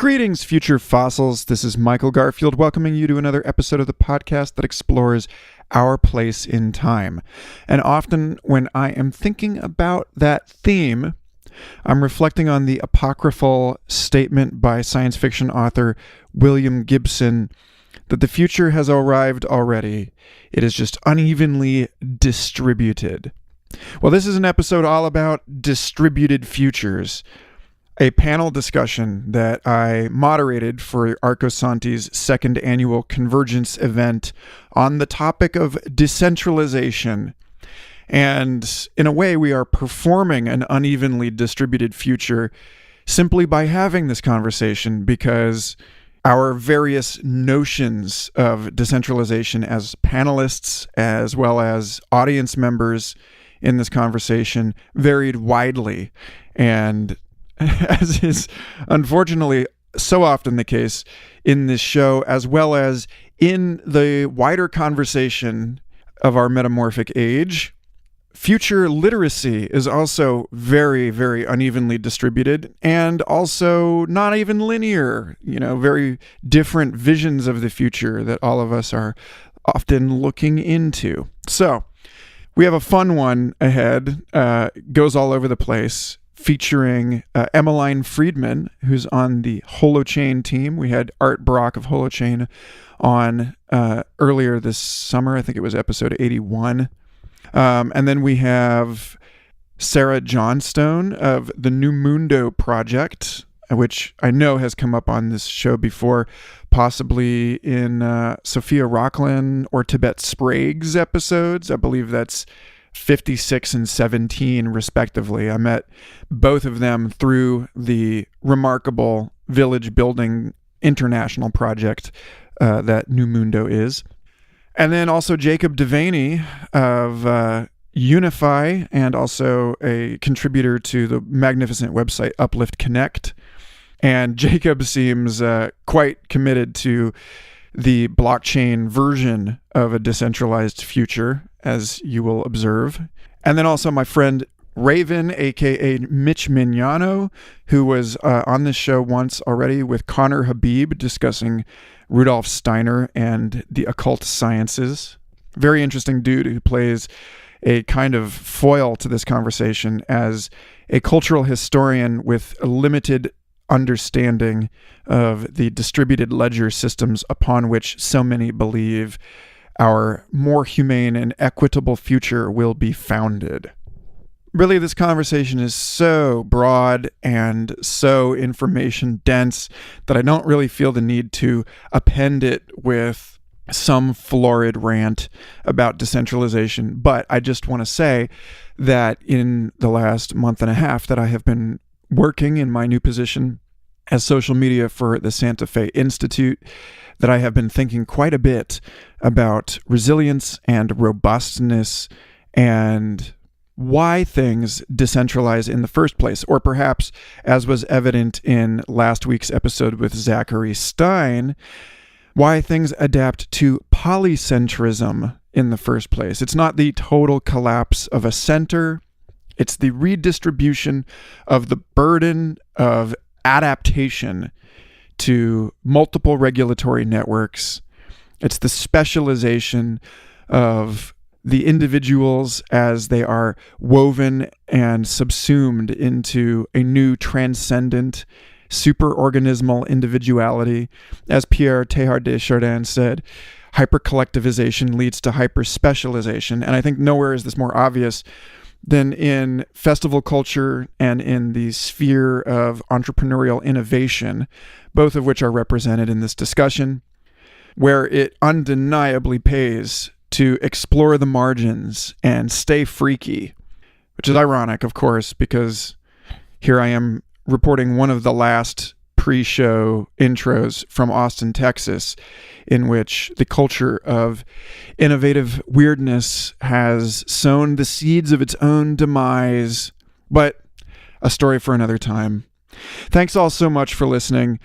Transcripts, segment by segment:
Greetings, future fossils. This is Michael Garfield welcoming you to another episode of the podcast that explores our place in time. And often when I am thinking about that theme, I'm reflecting on the apocryphal statement by science fiction author William Gibson that the future has arrived already. It is just unevenly distributed. Well, this is an episode all about distributed futures. A panel discussion that I moderated for Arcosanti's second annual Convergence event on the topic of decentralization. And in a way, we are performing an unevenly distributed future simply by having this conversation, because our various notions of decentralization as panelists, as well as audience members in this conversation, varied widely. And as is unfortunately so often the case in this show, as well as in the wider conversation of our metamorphic age, future literacy is also very, very unevenly distributed and also not even linear, very different visions of the future that all of us are often looking into. So we have a fun one ahead, goes all over the place, featuring Emaline Friedman, who's on the Holochain team. We had Art Brock of Holochain on earlier this summer. I think it was episode 81. And then we have Sarah Johnstone of the NuMundo project, which I know has come up on this show before, possibly in Sophia Rockland or Tibet Sprague's episodes. I believe that's 56 and 17 respectively. I met both of them through the remarkable village building international project that NuMundo is. And then also Jacob Devaney of Unify, and also a contributor to the magnificent website Uplift Connect. And Jacob seems quite committed to the blockchain version of a decentralized future, as you will observe. And then also my friend Raven, aka Mitch Mignano, who was on this show once already with Connor Habib discussing Rudolf Steiner and the occult sciences. Very interesting dude who plays a kind of foil to this conversation as a cultural historian with a limited understanding of the distributed ledger systems upon which so many believe our more humane and equitable future will be founded. Really, this conversation is so broad and so information dense that I don't really feel the need to append it with some florid rant about decentralization. But I just want to say that in the last month and a half that I have been working in my new position as social media for the Santa Fe Institute, that I have been thinking quite a bit about resilience and robustness and why things decentralize in the first place, or perhaps, as was evident in last week's episode with Zachary Stein, why things adapt to polycentrism in the first place. It's not the total collapse of a center, it's the redistribution of the burden of adaptation to multiple regulatory networks. It's the specialization of the individuals as they are woven and subsumed into a new transcendent superorganismal individuality. As Pierre Teilhard de Chardin said, hypercollectivization leads to hyperspecialization. And I think nowhere is this more obvious than in festival culture and in the sphere of entrepreneurial innovation, both of which are represented in this discussion, where it undeniably pays to explore the margins and stay freaky, which is ironic, of course, because here I am reporting one of the last pre-show intros from Austin, Texas, in which the culture of innovative weirdness has sown the seeds of its own demise, but a story for another time. Thanks all so much for listening.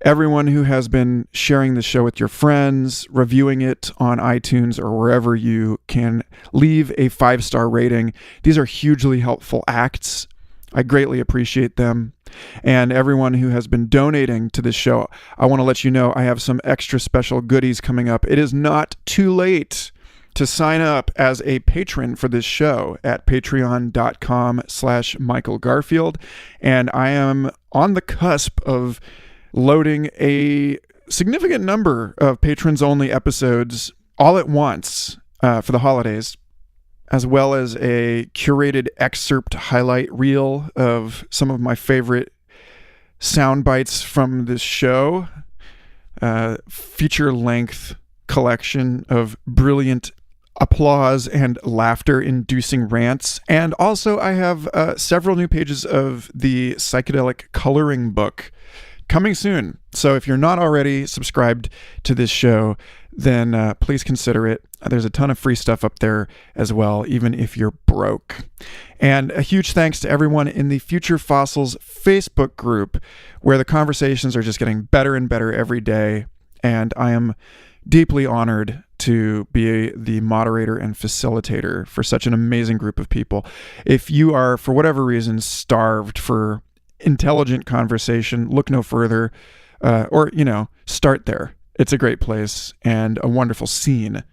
Everyone who has been sharing the show with your friends, reviewing it on iTunes or wherever you can leave a 5-star rating. These are hugely helpful acts. I greatly appreciate them. And everyone who has been donating to this show, I want to let you know I have some extra special goodies coming up. It is not too late to sign up as a patron for this show at patreon.com/Michael Garfield. And I am on the cusp of loading a significant number of patrons-only episodes all at once for the holidays, as well as a curated excerpt highlight reel of some of my favorite sound bites from this show, feature-length collection of brilliant applause and laughter-inducing rants. And also I have several new pages of the psychedelic coloring book coming soon. So if you're not already subscribed to this show, then please consider it. There's a ton of free stuff up there as well, even if you're broke. And a huge thanks to everyone in the Future Fossils Facebook group, where the conversations are just getting better and better every day. And I am deeply honored to be the moderator and facilitator for such an amazing group of people. If you are, for whatever reason, starved for intelligent conversation, look no further, or, start there. It's a great place and a wonderful scene.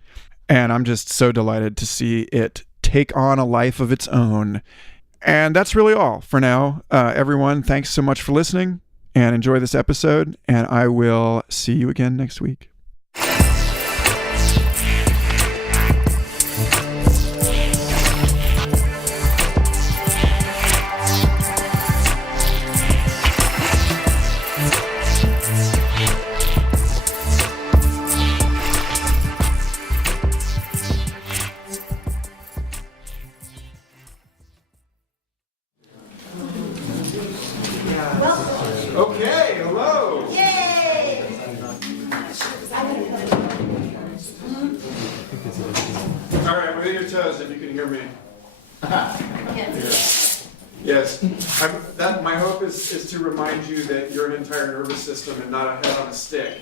And I'm just so delighted to see it take on a life of its own. And that's really all for now. Everyone, thanks so much for listening and enjoy this episode. And I will see you again next week. Okay, hello. Yay! All right, wiggle your toes if you can hear me. Yes. Yes. My hope is to remind you that you're an entire nervous system and not a head on a stick.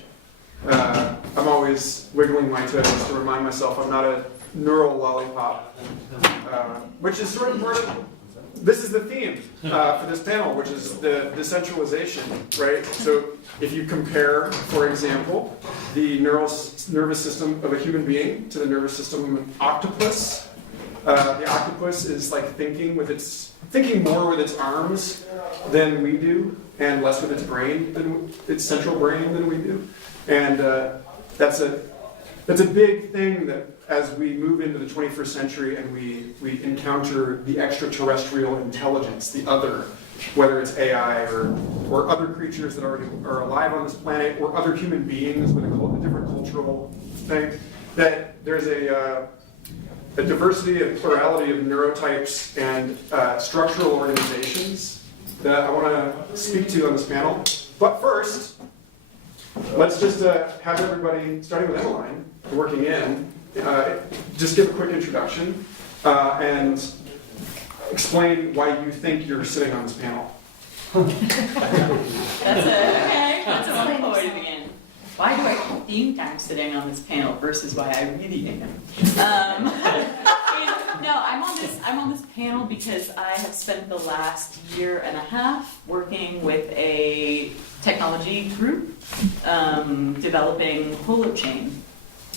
I'm always wiggling my toes to remind myself I'm not a neural lollipop, which is sort of part of. This is the theme for this panel, which is the decentralization, right? So if you compare, for example, the nervous system of a human being to the nervous system of an octopus, the octopus is like thinking more with its arms than we do, and less with its brain than its central brain than we do, and that's a big thing that as we move into the 21st century and we encounter the extraterrestrial intelligence, the other, whether it's AI or other creatures that already are alive on this planet, or other human beings with a different cultural thing, that there's a diversity and plurality of neurotypes and structural organizations that I want to speak to on this panel. But first, let's just have everybody, starting with Emaline, working in, just give a quick introduction and explain why you think you're sitting on this panel. That's a wonderful way to begin. Why do I think I'm sitting on this panel versus why I really am? No, I'm on this panel because I have spent the last year and a half working with a technology group developing Holochain,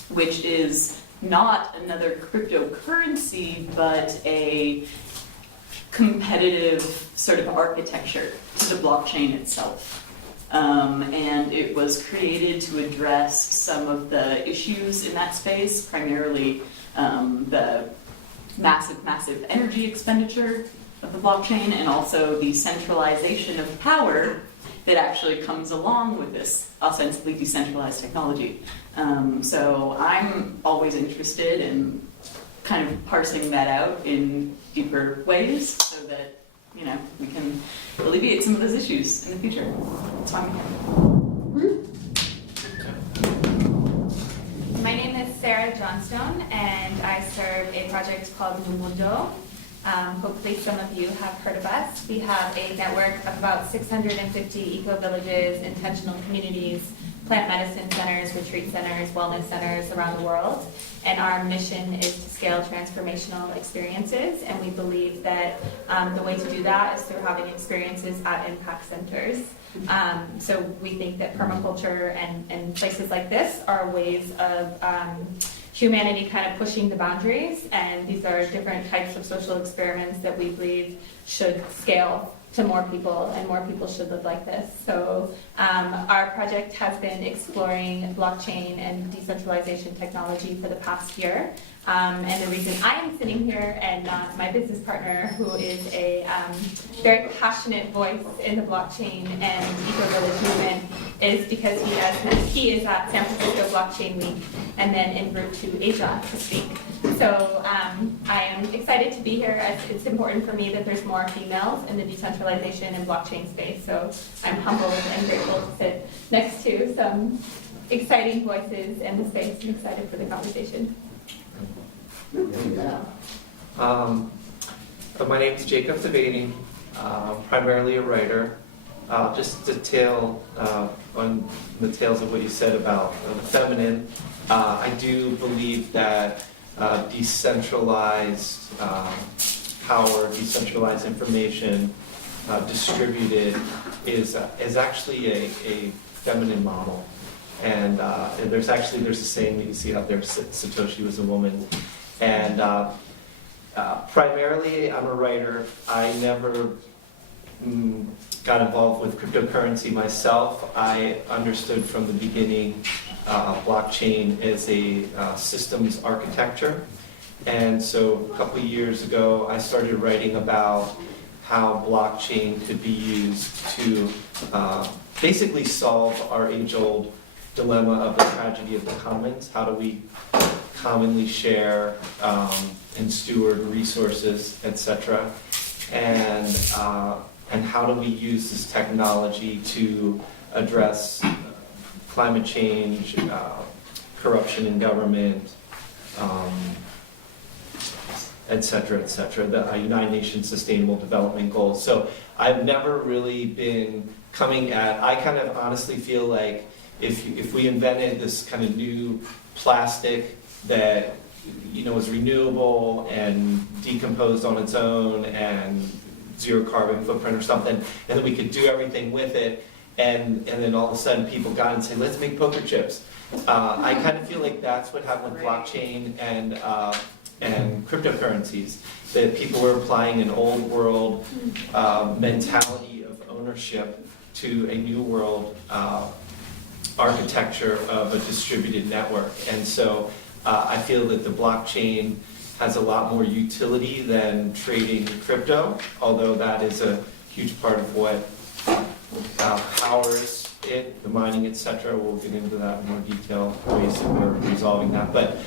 which is not another cryptocurrency, but a competitive sort of architecture to the blockchain itself. And it was created to address some of the issues in that space, primarily the massive energy expenditure of the blockchain, and also the centralization of power that actually comes along with this ostensibly decentralized technology. So I'm always interested in kind of parsing that out in deeper ways so that, we can alleviate some of those issues in the future. That's why I'm here. My name is Sarah Johnstone, and I serve a project called NuMundo. Hopefully some of you have heard of us. We have a network of about 650 eco-villages, intentional communities, plant medicine centers, retreat centers, wellness centers around the world. And our mission is to scale transformational experiences. And we believe that the way to do that is through having experiences at impact centers. So we think that permaculture and places like this are ways of humanity kind of pushing the boundaries, and these are different types of social experiments that we believe should scale to more people, and more people should live like this. So our project has been exploring blockchain and decentralization technology for the past year. And the reason I am sitting here and not my business partner, who is a very passionate voice in the blockchain and eco-village movement, is because he is at San Francisco Blockchain Week and then en route to Asia to speak. So I am excited to be here. It's important for me that there's more females in the decentralization and blockchain space. So I'm humbled and grateful to sit next to some exciting voices in the space and excited for the conversation. My name is Jacob Devaney, primarily a writer. Just to tail on the tails of what you said about the feminine, I do believe that decentralized power, decentralized information, distributed is actually a feminine model. And there's a saying that you see out there, Satoshi was a woman. And primarily, I'm a writer. I never got involved with cryptocurrency myself. I understood from the beginning blockchain as a systems architecture. And so a couple of years ago, I started writing about how blockchain could be used to basically solve our age-old dilemma of the tragedy of the commons. How do we commonly share and steward resources, etc., and how do we use this technology to address climate change, corruption in government, etc., the United Nations Sustainable Development Goals. So I've never really been coming at, I kind of honestly feel like if we invented this kind of new plastic that is renewable and decomposed on its own and zero carbon footprint or something, and then we could do everything with it, and then all of a sudden people got and say, let's make poker chips. I kind of feel like that's what happened with blockchain and cryptocurrencies, that people were applying an old world mentality of ownership to a new world architecture of a distributed network. And so I feel that the blockchain has a lot more utility than trading crypto, although that is a huge part of what powers it, the mining, etc. We'll get into that in more detail, ways that we're resolving that. But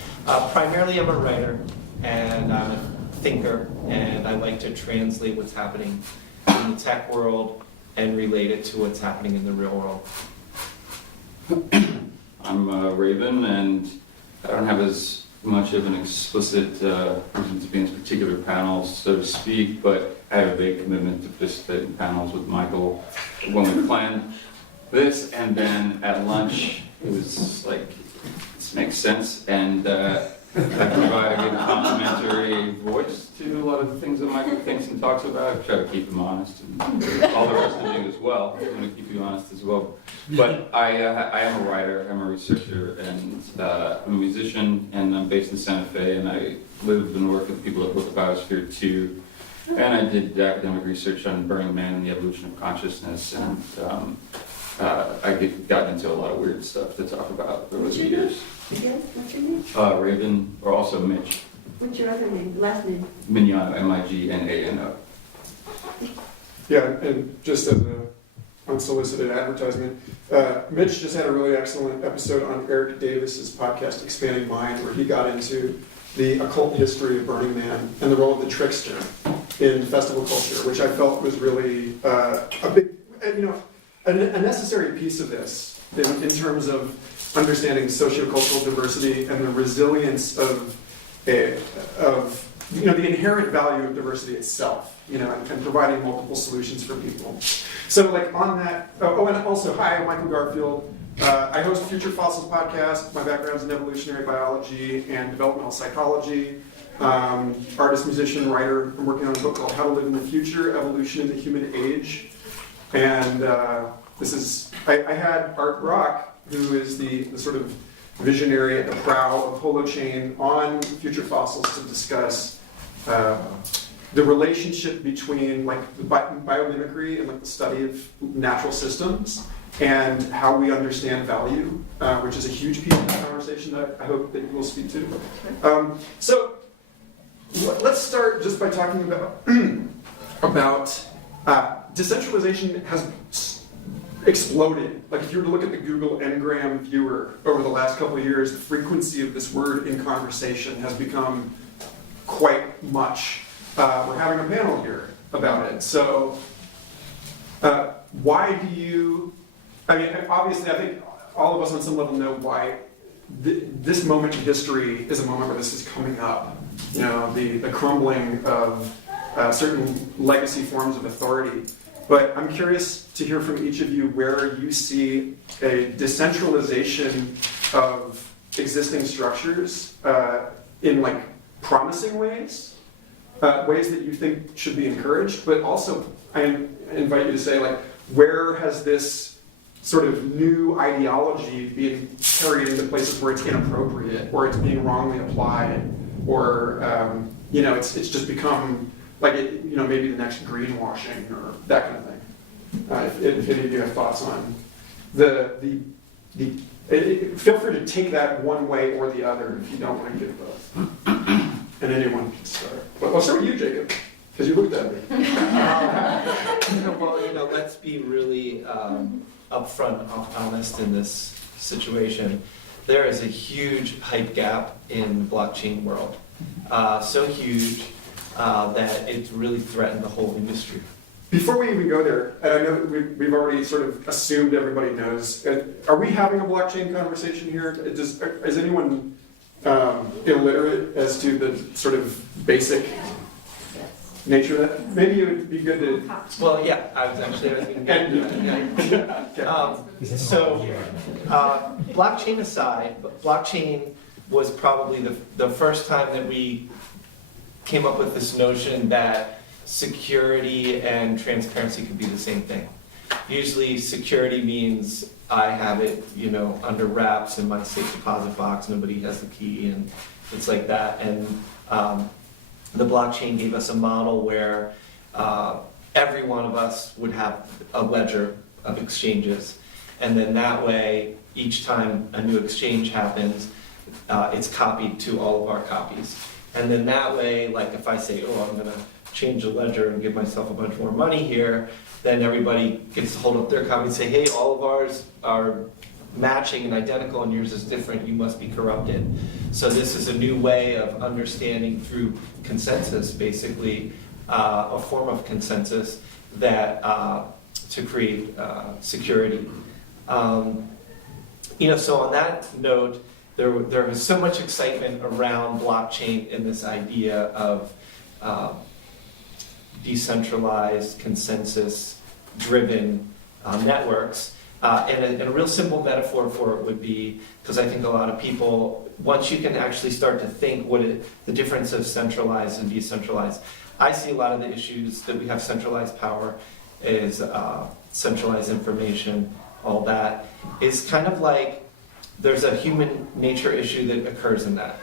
primarily I'm a writer, and I'm a thinker, and I like to translate what's happening in the tech world and relate it to what's happening in the real world. I'm Raven, and I don't have as much of an explicit reason to be in particular panels, so to speak, but I have a big commitment to participate in panels with Michael when we planned this, and then at lunch it was like, this makes sense, and I provide a good complimentary voice to a lot of the things that Michael thinks and talks about. I try to keep him honest, and all the rest of you as well. I'm going to keep you honest as well. But I am a writer, I'm a researcher, and I'm a musician, and I'm based in Santa Fe, and I live and work with people at the Biosphere too. And I did academic research on Burning Man and the evolution of consciousness, and I got into a lot of weird stuff to talk about over the years. Yes, what's your name? Raven, or also Mitch. What's your other name, last name? Mignano, Mignano. Yeah, and just as an unsolicited advertisement, Mitch just had a really excellent episode on Eric Davis's podcast, Expanding Mind, where he got into the occult history of Burning Man and the role of the trickster in festival culture, which I felt was really a big, a necessary piece of this in terms of understanding sociocultural diversity and the resilience of the inherent value of diversity itself, and providing multiple solutions for people. So like on that, and also, hi, I'm Michael Garfield, I host Future Fossils podcast. My background's in evolutionary biology and developmental psychology. Artist, musician, writer. I'm working on a book called How to Live in the Future, Evolution in the Human Age. And I had Art Brock, who is the sort of visionary at the prow of Holochain, on Future Fossils to discuss the relationship between like the biomimicry and like the study of natural systems and how we understand value, which is a huge piece of the conversation that I hope that you will speak to. So let's start just by talking about decentralization has exploded. Like if you were to look at the Google Ngram viewer over the last couple of years, the frequency of this word in conversation has become quite much. We're having a panel here about it. So why do you, I mean, obviously I think all of us on some level know why this moment in history is a moment where this is coming up. You know, the crumbling of certain legacy forms of authority. But I'm curious to hear from each of you where you see a decentralization of existing structures in like promising ways, ways that you think should be encouraged, but also I invite you to say like, where has this sort of new ideology being carried into places where it's inappropriate, or it's being wrongly applied, or it's just become like maybe the next greenwashing or that kind of thing. If any of you have thoughts on feel free to take that one way or the other if you don't want to give both. And anyone can start. Well, I'll start with you, Jacob, because you looked at me. Well, let's be really upfront, honest in this situation. There is a huge hype gap in the blockchain world. So huge that it's really threatened the whole industry. Before we even go there, and I know that we've already sort of assumed everybody knows, are we having a blockchain conversation here? Is anyone illiterate as to the sort of basic nature of that? Maybe it would be good to... Well, yeah, I was thinking... So, blockchain aside, blockchain was probably the first time that we came up with this notion that security and transparency could be the same thing. Usually security means I have it, under wraps in my safe deposit box, nobody has the key, and it's like that. And the blockchain gave us a model where every one of us would have a ledger of exchanges. And then that way, each time a new exchange happens, it's copied to all of our copies. And then that way, like if I say, I'm going to change the ledger and give myself a bunch more money here, then everybody gets to hold up their copy and say, hey, all of ours are matching and identical and yours is different, you must be corrupted. So this is a new way of understanding through consensus, basically, a form of consensus that to create security. So on that note, there was so much excitement around blockchain and this idea of decentralized, consensus-driven networks. And a real simple metaphor for it would be, because I think a lot of people, once you can actually start to think the difference of centralized and decentralized, I see a lot of the issues that we have centralized power is centralized information, all that, is kind of like there's a human nature issue that occurs in that.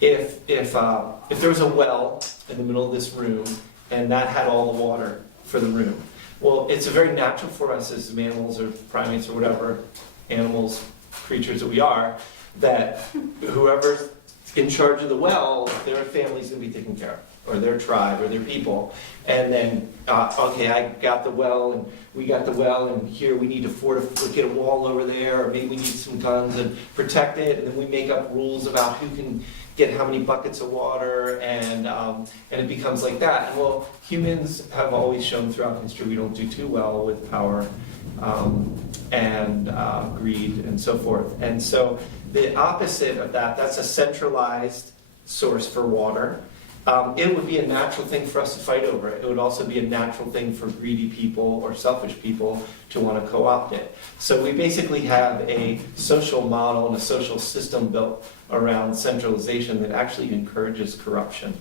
If there was a well in the middle of this room and that had all the water for the room, well, it's very natural for us as mammals or primates or whatever animals, creatures that we are, that whoever's in charge of the well, their family's going to be taken care of, or their tribe, or their people. And then, okay, I got the well, and we got the well, and here we need to get a wall over there, or maybe we need some guns and protect it, and then we make up rules about who can get how many buckets of water, and it becomes like that. And well, humans have always shown throughout history we don't do too well with power and greed and so forth. And so the opposite of that, that's a centralized source for water. it would be a natural thing for us to fight over it. It would also be a natural thing for greedy people or selfish people to want to co-opt it. So we basically have a social model and a social system built around centralization that actually encourages corruption.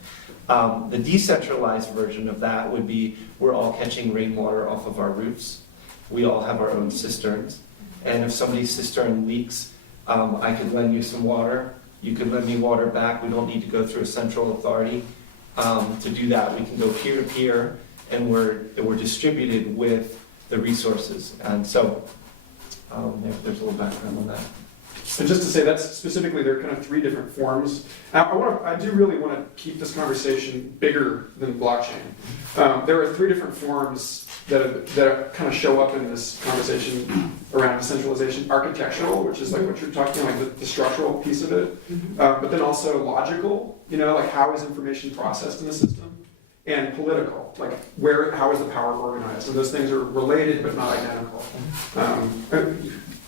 The decentralized version of that would be we're all catching rainwater off of our roofs. We all have our own cisterns. And if somebody's cistern leaks, I could lend you some water. You could lend me water back. We don't need to go through a central authority to do that. We can go peer to peer, and we're distributed with the resources. And so there's a little background on that. And just to say, that's specifically, there are kind of three different forms. I do really want to keep this conversation bigger than blockchain. There are three different forms that kind of show up in this conversation around decentralization. Architectural, which is like what you're talking about, like the structural piece of it. But then also logical, like how is information processed in the system? And political, like how is the power organized? And those things are related but not identical.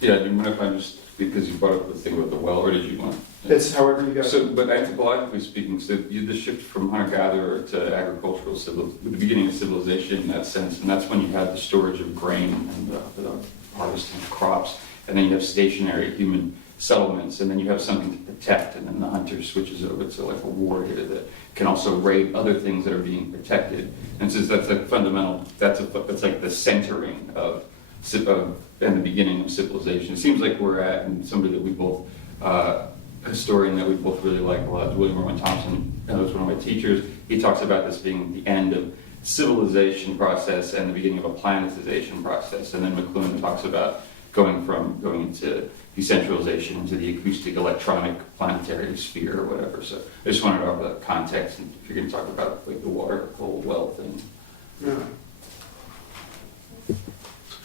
Yeah, do you mind if I just, because you brought up the thing about the well, or did you want? It's however you guys. So, but anthropologically speaking, so the shift from hunter-gatherer to agricultural the beginning of civilization in that sense, and that's when you had the storage of grain and the harvesting of crops, and then you have stationary human settlements, and then you have something to protect, and then the hunter switches over to like a warrior that can also raid other things that are being protected. And since that's a fundamental, that's like the centering of and the beginning of civilization. It seems like we're at, and somebody that we both, a historian that we both really like a lot, William Rowan Thompson, who's one of my teachers, he talks about this being the end of civilization process and the beginning of a planetization process. And then McLuhan talks about going into decentralization into the acoustic electronic planetary sphere or whatever. So I just wanted to offer that context, and if you're going to talk about like the water, coal, well thing. Yeah.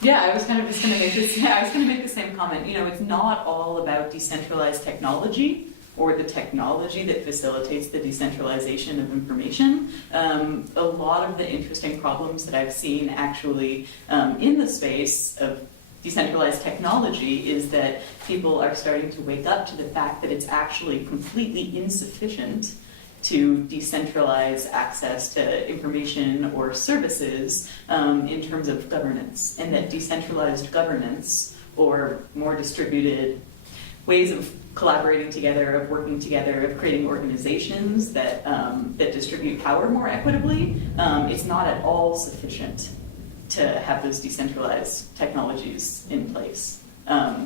Yeah, I was kind of just going to make this. Yeah, I was going to make the same comment. It's not all about decentralized technology or the technology that facilitates the decentralization of information. A lot of the interesting problems that I've seen actually in the space of decentralized technology is that people are starting to wake up to the fact that it's actually completely insufficient to decentralize access to information or services in terms of governance, and that decentralized governance or more distributed ways of collaborating together, of working together, of creating organizations that distribute power more equitably, it's not at all sufficient to have those decentralized technologies in place.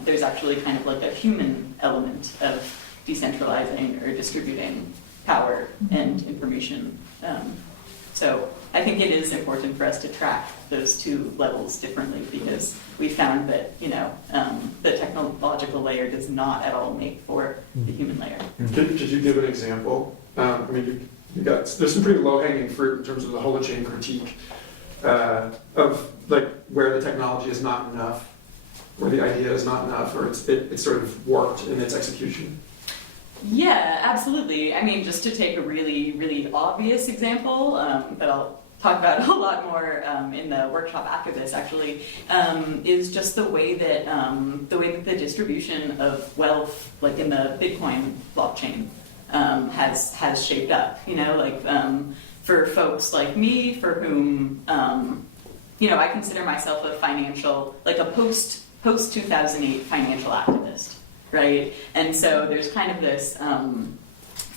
There's actually kind of like a human element of decentralizing or distributing power and information. So I think it is important for us to track those two levels differently, because we found that the technological layer does not at all make for the human layer. Could you give an example? There's some pretty low-hanging fruit in terms of the Holochain critique of like where the technology is not enough, where the idea is not enough, or it's sort of warped in its execution. Yeah, absolutely. I mean, just to take a really, really obvious example that I'll talk about a lot more in the workshop after this, actually, is just the way that the distribution of wealth, like in the Bitcoin blockchain, has shaped up. For folks like me, for whom I consider myself a post 2008 financial activist. Right? And so there's kind of this,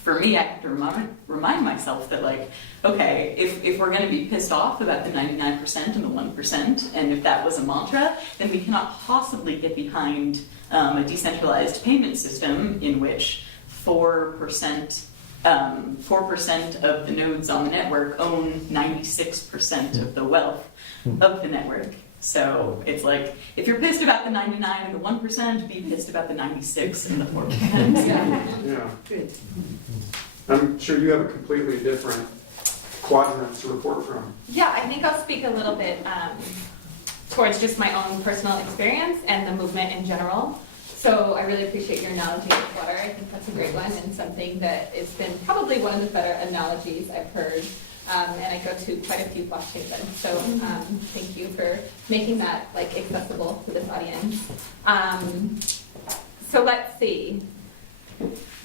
for me, I have to remind myself that, like, okay, if we're going to be pissed off about the 99% and the 1%, and if that was a mantra, then we cannot possibly get behind a decentralized payment system in which 4% of the nodes on the network own 96% of the wealth of the network. So it's like, if you're pissed about the 99 and the 1%, be pissed about the 96 and the 4%. Yeah. Good. I'm sure you have a completely different quadrant to report from. Yeah, I think I'll speak a little bit towards just my own personal experience and the movement in general. So I really appreciate your analogy of water. I think that's a great one, and something that has been probably one of the better analogies I've heard. And I go to quite a few blockchain events, so thank you for making that accessible to this audience. So let's see.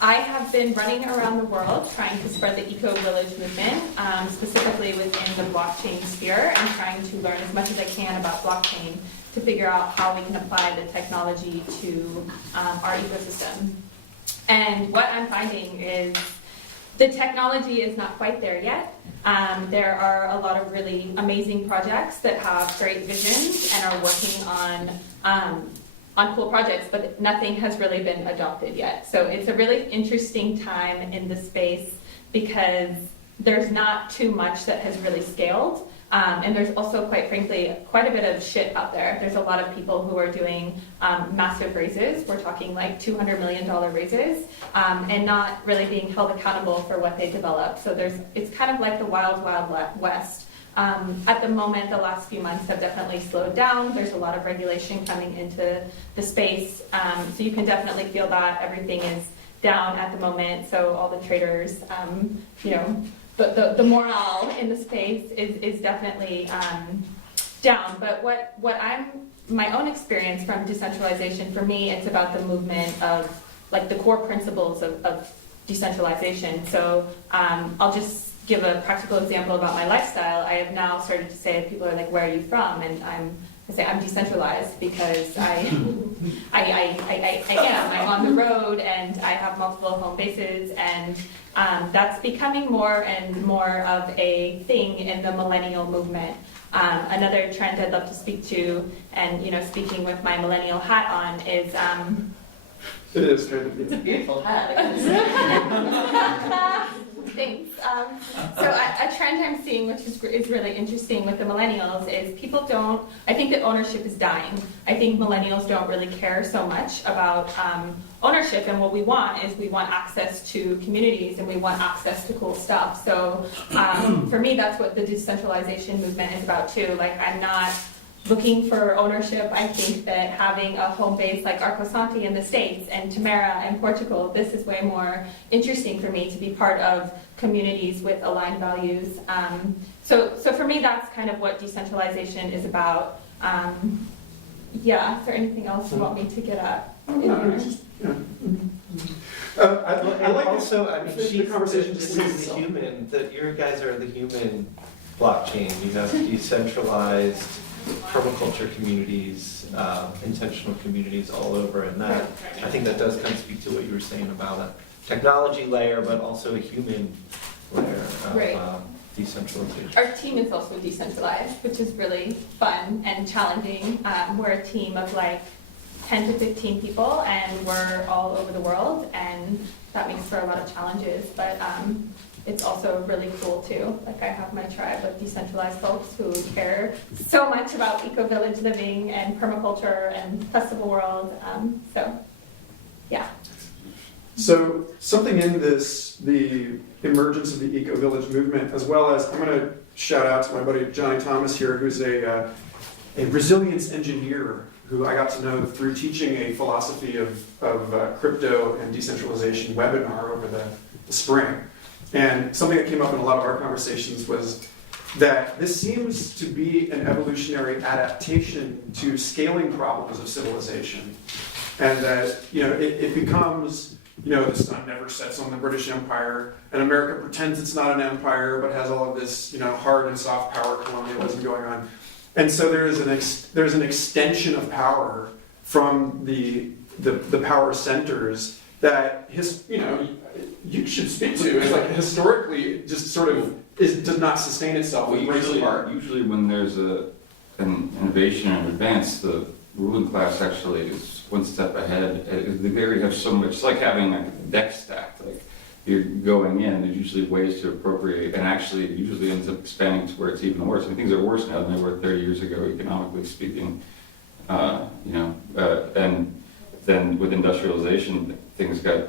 I have been running around the world trying to spread the eco-village movement, specifically within the blockchain sphere, and trying to learn as much as I can about blockchain to figure out how we can apply the technology to our ecosystem. And what I'm finding is the technology is not quite there yet. There are a lot of really amazing projects that have great visions and are working on cool projects, but nothing has really been adopted yet. So it's a really interesting time in the space because there's not too much that has really scaled. And there's also, quite frankly, quite a bit of shit out there. There's a lot of people who are doing massive raises. We're talking like $200 million raises, and not really being held accountable for what they develop. So it's kind of like the wild, wild west. At the moment, the last few months have definitely slowed down. There's a lot of regulation coming into the space. So you can definitely feel that everything is down at the moment. So all the traders, the morale in the space is definitely down. But my own experience from decentralization, for me, it's about the movement of like the core principles of decentralization. So I'll just give a practical example about my lifestyle. I have now started to say, people are like, where are you from? And I say I'm decentralized because I am. I'm on the road and I have multiple home bases, and that's becoming more and more of a thing in the millennial movement. Another trend I'd love to speak to, and speaking with my millennial hat on, is It is kind of It's a beautiful hat. Thanks. So a trend I'm seeing, which is really interesting with the millennials, is I think that ownership is dying. I think millennials don't really care so much about ownership, and what we want is we want access to communities and we want access to cool stuff. So for me, that's what the decentralization movement is about too. Like, I'm not looking for ownership. I think that having a home base like Arcosanti in the States and Tamara in Portugal, this is way more interesting for me to be part of communities with aligned values. So for me, that's kind of what decentralization is about. Is there anything else you want me to get at? I like also, the conversation. This is the human, that your guys are the human blockchain. You have decentralized permaculture communities, intentional communities all over, and that, I think that does kind of speak to what you were saying about a technology layer, but also a human layer of decentralization. Our team is also decentralized, which is really fun and challenging. We're a team of like 10 to 15 people, and we're all over the world, and that makes for a lot of challenges, but it's also really cool too. Like, I have my tribe of decentralized folks who care so much about eco-village living and permaculture and festival world. So something in this, the emergence of the eco-village movement, as well as, I'm going to shout out to my buddy Johnny Thomas here, who's a resilience engineer who I got to know through teaching a philosophy of crypto and decentralization webinar over the spring. And something that came up in a lot of our conversations was that this seems to be an evolutionary adaptation to scaling problems of civilization. And that, it becomes, the sun never sets on the British Empire, and America pretends it's not an empire, but has all of this, hard and soft power colonialism going on. And so there's an extension of power from the power centers that you should speak to. It's like historically it just sort of does not sustain itself. Well, usually when there's an innovation and advance, the ruling class actually is one step ahead. They already have so much. It's like having a deck stacked. Like, you're going in, there's usually ways to appropriate, and actually it usually ends up expanding to where it's even worse. I mean, things are worse now than they were 30 years ago, economically speaking. And then with industrialization, things got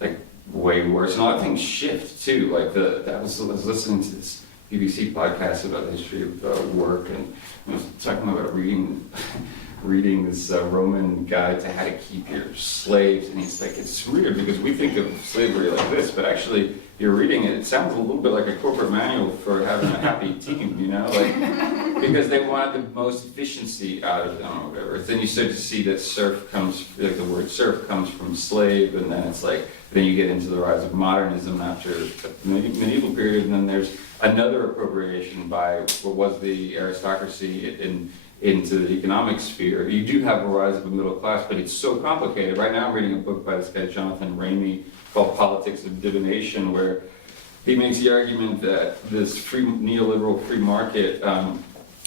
like way worse. And a lot of things shift too. Like I was listening to this BBC podcast about the history of work, and I was talking about reading reading this Roman guide to how to keep your slaves, and he's like, it's weird because we think of slavery like this, but actually you're reading it, it sounds a little bit like a corporate manual for having a happy team, you know, like, because they wanted the most efficiency out of them or whatever. Then you start to see that serf comes, like the word serf comes from slave, and then it's like, then you get into the rise of modernism after the medieval period, and then there's another appropriation by what was the aristocracy into the economic sphere. You do have a rise of a middle class, but it's so complicated. Right now I'm reading a book by this guy, Jonathan Ramey, called Politics of Divination, where he makes the argument that this neoliberal free market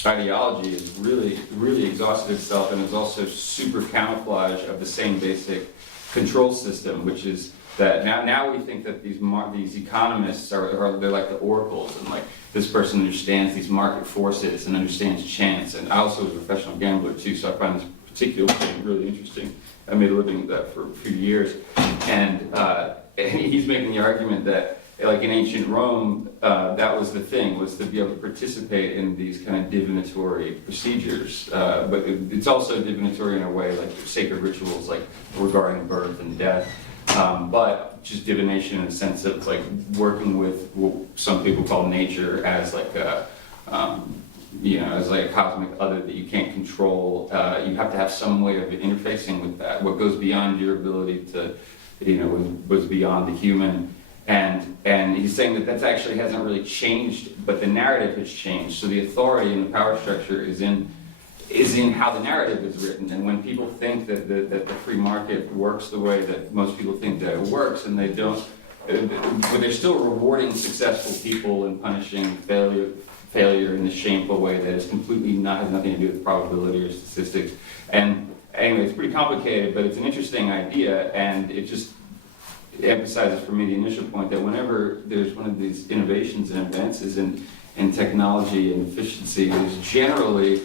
ideology is really exhausted itself, and is also super camouflage of the same basic control system, which is that now we think that these economists they're like the oracles, and like this person understands these market forces and understands chance. And I also was a professional gambler too, so I find this particular thing really interesting. I made a living at that for a few years, and he's making the argument that, like in ancient Rome, that was the thing, was to be able to participate in these kind of divinatory procedures. But it's also divinatory in a way, like sacred rituals, like regarding birth and death. But just divination in the sense of like working with what some people call nature as like as like a cosmic other that you can't control. You have to have some way of interfacing with that. What goes beyond your ability to, was beyond the human. And he's saying that actually hasn't really changed, but the narrative has changed. So the authority and the power structure is in how the narrative is written. And when people think that the free market works the way that most people think that it works, and they don't, but they're still rewarding successful people and punishing failure in this shameful way that is completely has nothing to do with probability or statistics. And anyway, it's pretty complicated, but it's an interesting idea, and it just emphasizes for me the initial point that whenever there's one of these innovations and advances in technology and efficiency, there's generally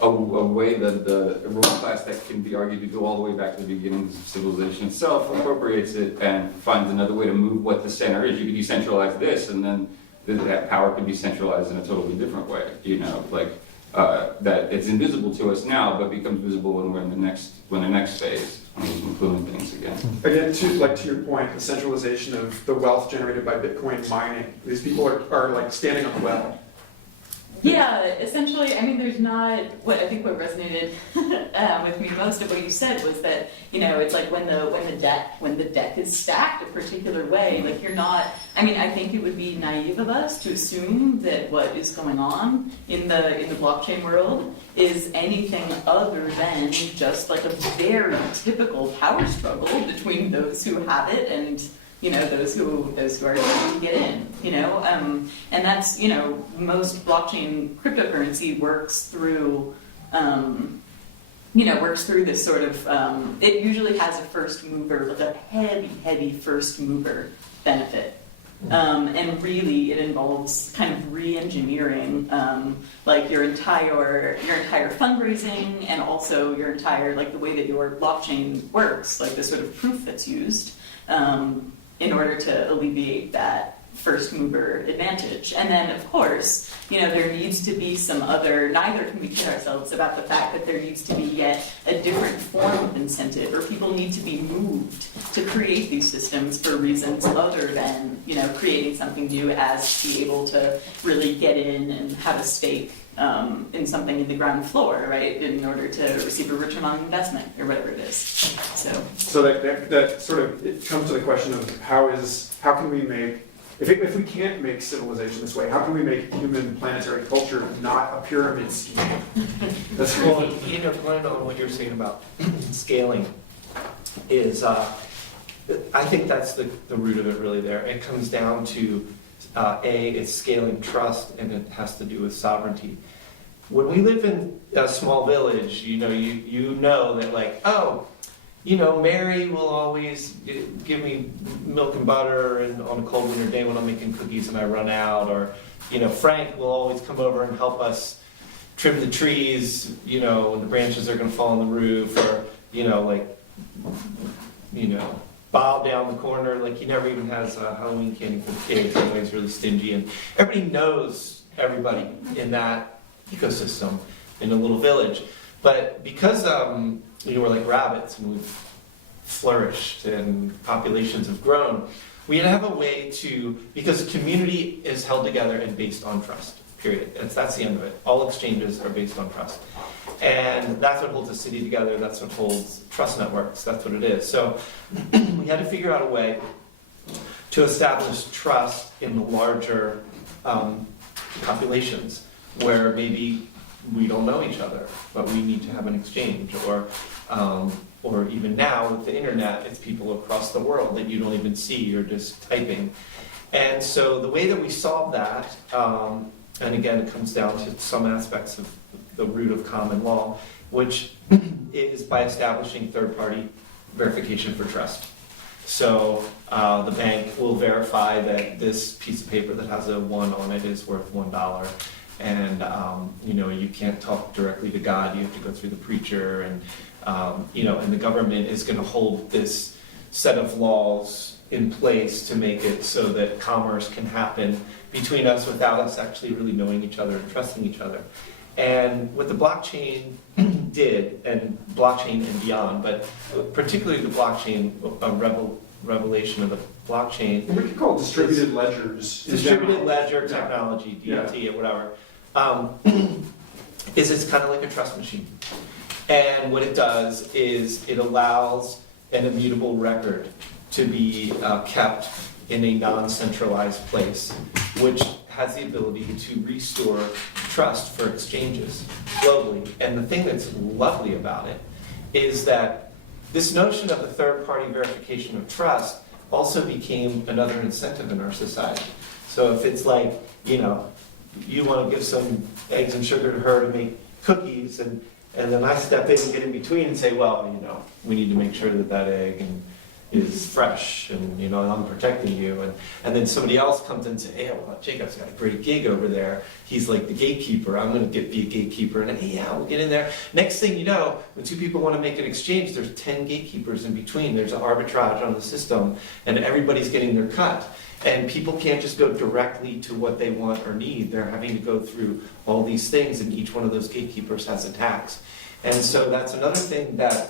a way that the ruling class that can be argued to go all the way back to the beginnings of civilization itself appropriates it and finds another way to move what the center is. You could decentralize this, and then that power could be centralized in a totally different way. That it's invisible to us now, but becomes visible when we're in the next phase, when we're including things again. Again, to your point, the centralization of the wealth generated by Bitcoin mining. These people are like standing on the well. Yeah, essentially, I mean, there's not, what resonated with me most of what you said was that, it's like when the deck is stacked a particular way, like you're not, I think it would be naive of us to assume that what is going on in the blockchain world is anything other than just like a very typical power struggle between those who have it and those who are trying to get in, and that's, most blockchain cryptocurrency works through this sort of, it usually has a first mover, like a heavy first mover benefit. And really it involves kind of re-engineering like your entire fundraising, and also your entire, like the way that your blockchain works, like the sort of proof that's used in order to alleviate that first mover advantage. And then, of course, there needs to be some other, neither can we kid ourselves about the fact that there needs to be yet a different form of incentive, or people need to be moved to create these systems for reasons other than, creating something new, as be able to really get in and have a stake in something in the ground floor, right, in order to receive a return on investment, or whatever it is. So that sort of, it comes to the question of how can we make, if we can't make civilization this way, how can we make human planetary culture not a pyramid scheme? That's well, going on what you're saying about scaling is, I think that's the root of it really there. It comes down to, it's scaling trust, and it has to do with sovereignty. When we live in a small village, you know that like, Mary will always give me milk and butter, and on a cold winter day when I'm making cookies and I run out, or Frank will always come over and help us trim the trees, when the branches are going to fall on the roof, or Bob down the corner, like he never even has Halloween candy for the kids, anyway, he's really stingy, and everybody knows everybody in that ecosystem in a little village. But because we're like rabbits and we've flourished and populations have grown, we had to have a way to, because community is held together and based on trust, period. That's the end of it. All exchanges are based on trust. And that's what holds a city together, that's what holds trust networks, that's what it is. So we had to figure out a way to establish trust in the larger populations where maybe we don't know each other, but we need to have an exchange, or even now with the internet, it's people across the world that you don't even see, you're just typing. And so the way that we solve that, and again, it comes down to some aspects of the root of common law, which is by establishing third-party verification for trust. So the bank will verify that this piece of paper that has a 1 on it is worth $1. And you can't talk directly to God, you have to go through the preacher, and and the government is going to hold this set of laws in place to make it so that commerce can happen between us without us actually really knowing each other and trusting each other. And what the blockchain did, and blockchain and beyond, but particularly the blockchain, revelation of the blockchain. And we could call it distributed ledgers. in Distributed general. ledger technology, DLT or whatever, is it's kind of like a trust machine. And what it does is it allows an immutable record to be kept in a non-centralized place, which has the ability to restore trust for exchanges globally. And the thing that's lovely about it is that this notion of the third-party verification of trust also became another incentive in our society. So if it's like, you want to give some eggs and sugar to her to make cookies, and then I step in and get in between and say, well, we need to make sure that egg is fresh, and I'm protecting you, and then somebody else comes in and say, hey, well, Jacob's got a great gig over there. He's like the gatekeeper. I'm going to be a gatekeeper, and hey, yeah, we'll get in there. Next thing you know, when two people want to make an exchange, there's 10 gatekeepers in between. There's an arbitrage on the system, and everybody's getting their cut. And people can't just go directly to what they want or need. They're having to go through all these things, and each one of those gatekeepers has a tax. And so that's another thing that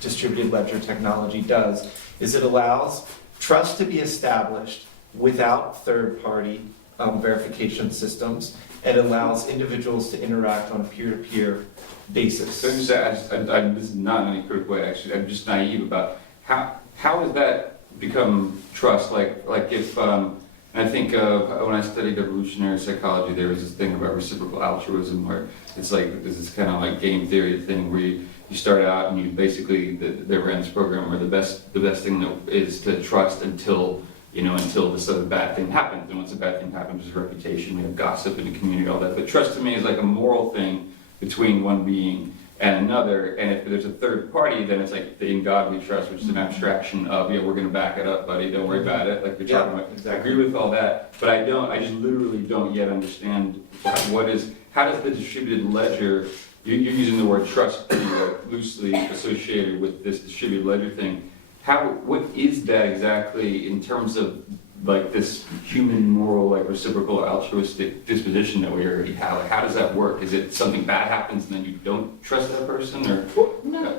distributed ledger technology does, is it allows trust to be established without third-party verification systems, and allows individuals to interact on a peer-to-peer basis. So this is not in any critical way, actually. I'm just naive about how has that become trust? Like if, and I think when I studied evolutionary psychology, there was this thing about reciprocal altruism, where it's like, this is kind of like game theory thing, where you start out and you basically, the RAND's program, where the best thing is to trust until this other bad thing happens. And once a bad thing happens, there's reputation, we have gossip in the community, all that. But trust to me is like a moral thing between one being and another, and if there's a third party, then it's like the in God we trust, which is an abstraction of, we're going to back it up, buddy, don't worry about it, like you're talking about. Exactly. I agree with all that, but I just literally don't yet understand how does the distributed ledger, you're using the word trust pretty loosely associated with this distributed ledger thing. What is that exactly in terms of like this human moral, like reciprocal altruistic disposition that we already have? Like, how does that work? Is it something bad happens and then you don't trust that person, or? No,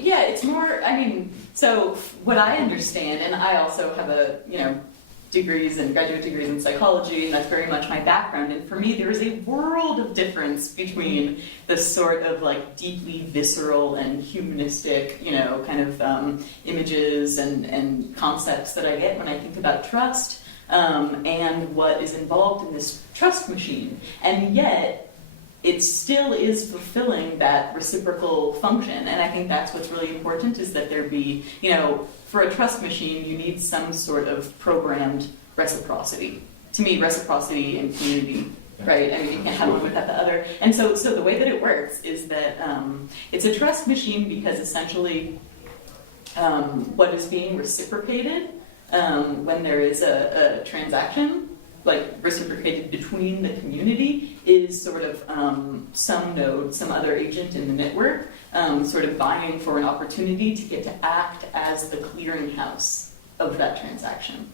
yeah, it's more, so what I understand, and I also have degrees and graduate degrees in psychology, and that's very much my background. And for me, there is a world of difference between the sort of like deeply visceral and humanistic, images and concepts that I get when I think about trust, and what is involved in this trust machine. And yet, it still is fulfilling that reciprocal function. And I think that's what's really important, is that there be, for a trust machine, you need some sort of programmed reciprocity. To me, reciprocity and community, right? You can't have one without the other. And so the way that it works is that it's a trust machine because essentially what is being reciprocated when there is a transaction, like reciprocated between the community, is sort of some node, some other agent in the network, sort of vying for an opportunity to get to act as the clearinghouse of that transaction.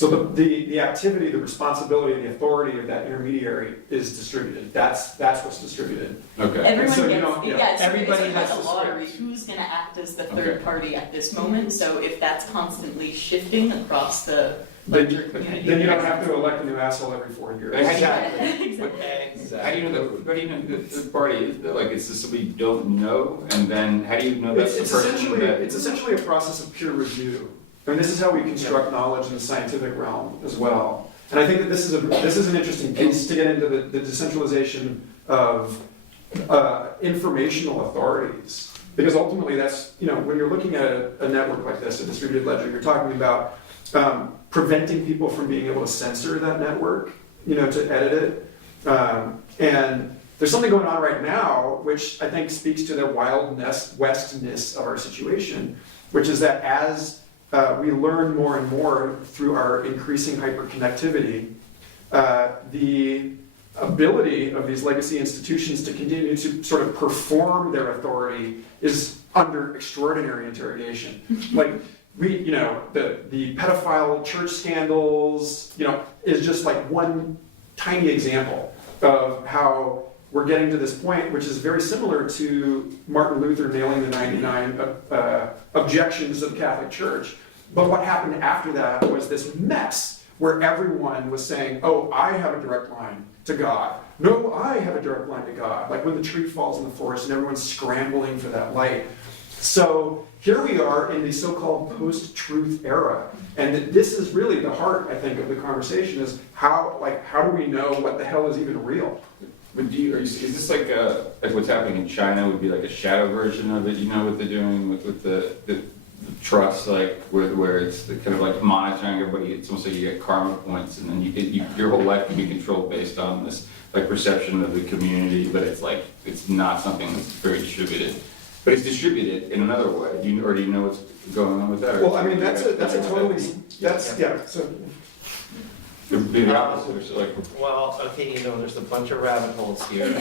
So the activity, the responsibility, and the authority of that intermediary is distributed. That's what's distributed. Okay. Everyone So you gets, don't- yeah, yeah, so everybody it's like has a to lottery. switch. Who's going to act as the Okay. third party at this moment? So if that's constantly shifting across the Then larger you, community, then you don't have to elect a new asshole every 4 years. Exactly. Exactly. How do you know the, how do you know the third party is? Like, it's just somebody you don't know, and then how do you know that's It's the person essentially, that? it's essentially a process of peer review. I mean, this is how we construct knowledge in the scientific realm as well. And I think that this is an interesting piece to get into the decentralization of informational authorities. Because ultimately that's, when you're looking at a network like this, a distributed ledger, you're talking about preventing people from being able to censor that network, to edit it. And there's something going on right now, which I think speaks to the wild westness of our situation, which is that as we learn more and more through our increasing hyperconnectivity, the ability of these legacy institutions to continue to sort of perform their authority is under extraordinary interrogation. Like, the pedophile church scandals, is just like one tiny example of how we're getting to this point, which is very similar to Martin Luther nailing the 99 objections of the Catholic Church. But what happened after that was this mess where everyone was saying, oh, I have a direct line to God. No, I have a direct line to God. Like when the tree falls in the forest and everyone's scrambling for that light. So here we are in the so-called post-truth era. And this is really the heart, I think, of the conversation is how do we know what the hell is even real? But is this like what's happening in China would be like a shadow version of it? You know what they're doing with the trust, like where it's the kind of like monitoring everybody. It's almost like you get karma points, and then your whole life can be controlled based on this like perception of the community. But it's not something that's very distributed. But it's distributed in another way. Do you know what's going on with that? Well, I mean, that's a totally, so. It would be the opposite, or so like. Well, okay, there's a bunch of rabbit holes here.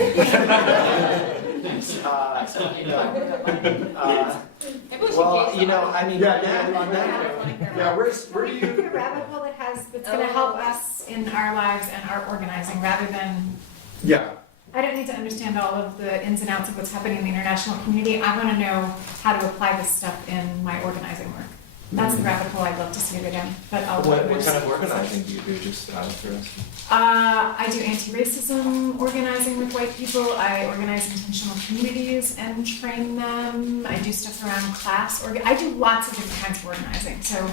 Well, I mean, on that Yeah, where do Maybe you, a rabbit hole that's going to help us in our lives and our organizing, rather than, yeah, I don't need to understand all of the ins and outs of what's happening in the international community. I want to know how to apply this stuff in my organizing work. That's the rabbit hole I'd love to see it again. But I'll what kind of organizing do you do, just out of curiosity? I do anti-racism organizing with white people. I organize intentional communities and train them. I do stuff around class. I do lots of different kinds of organizing. So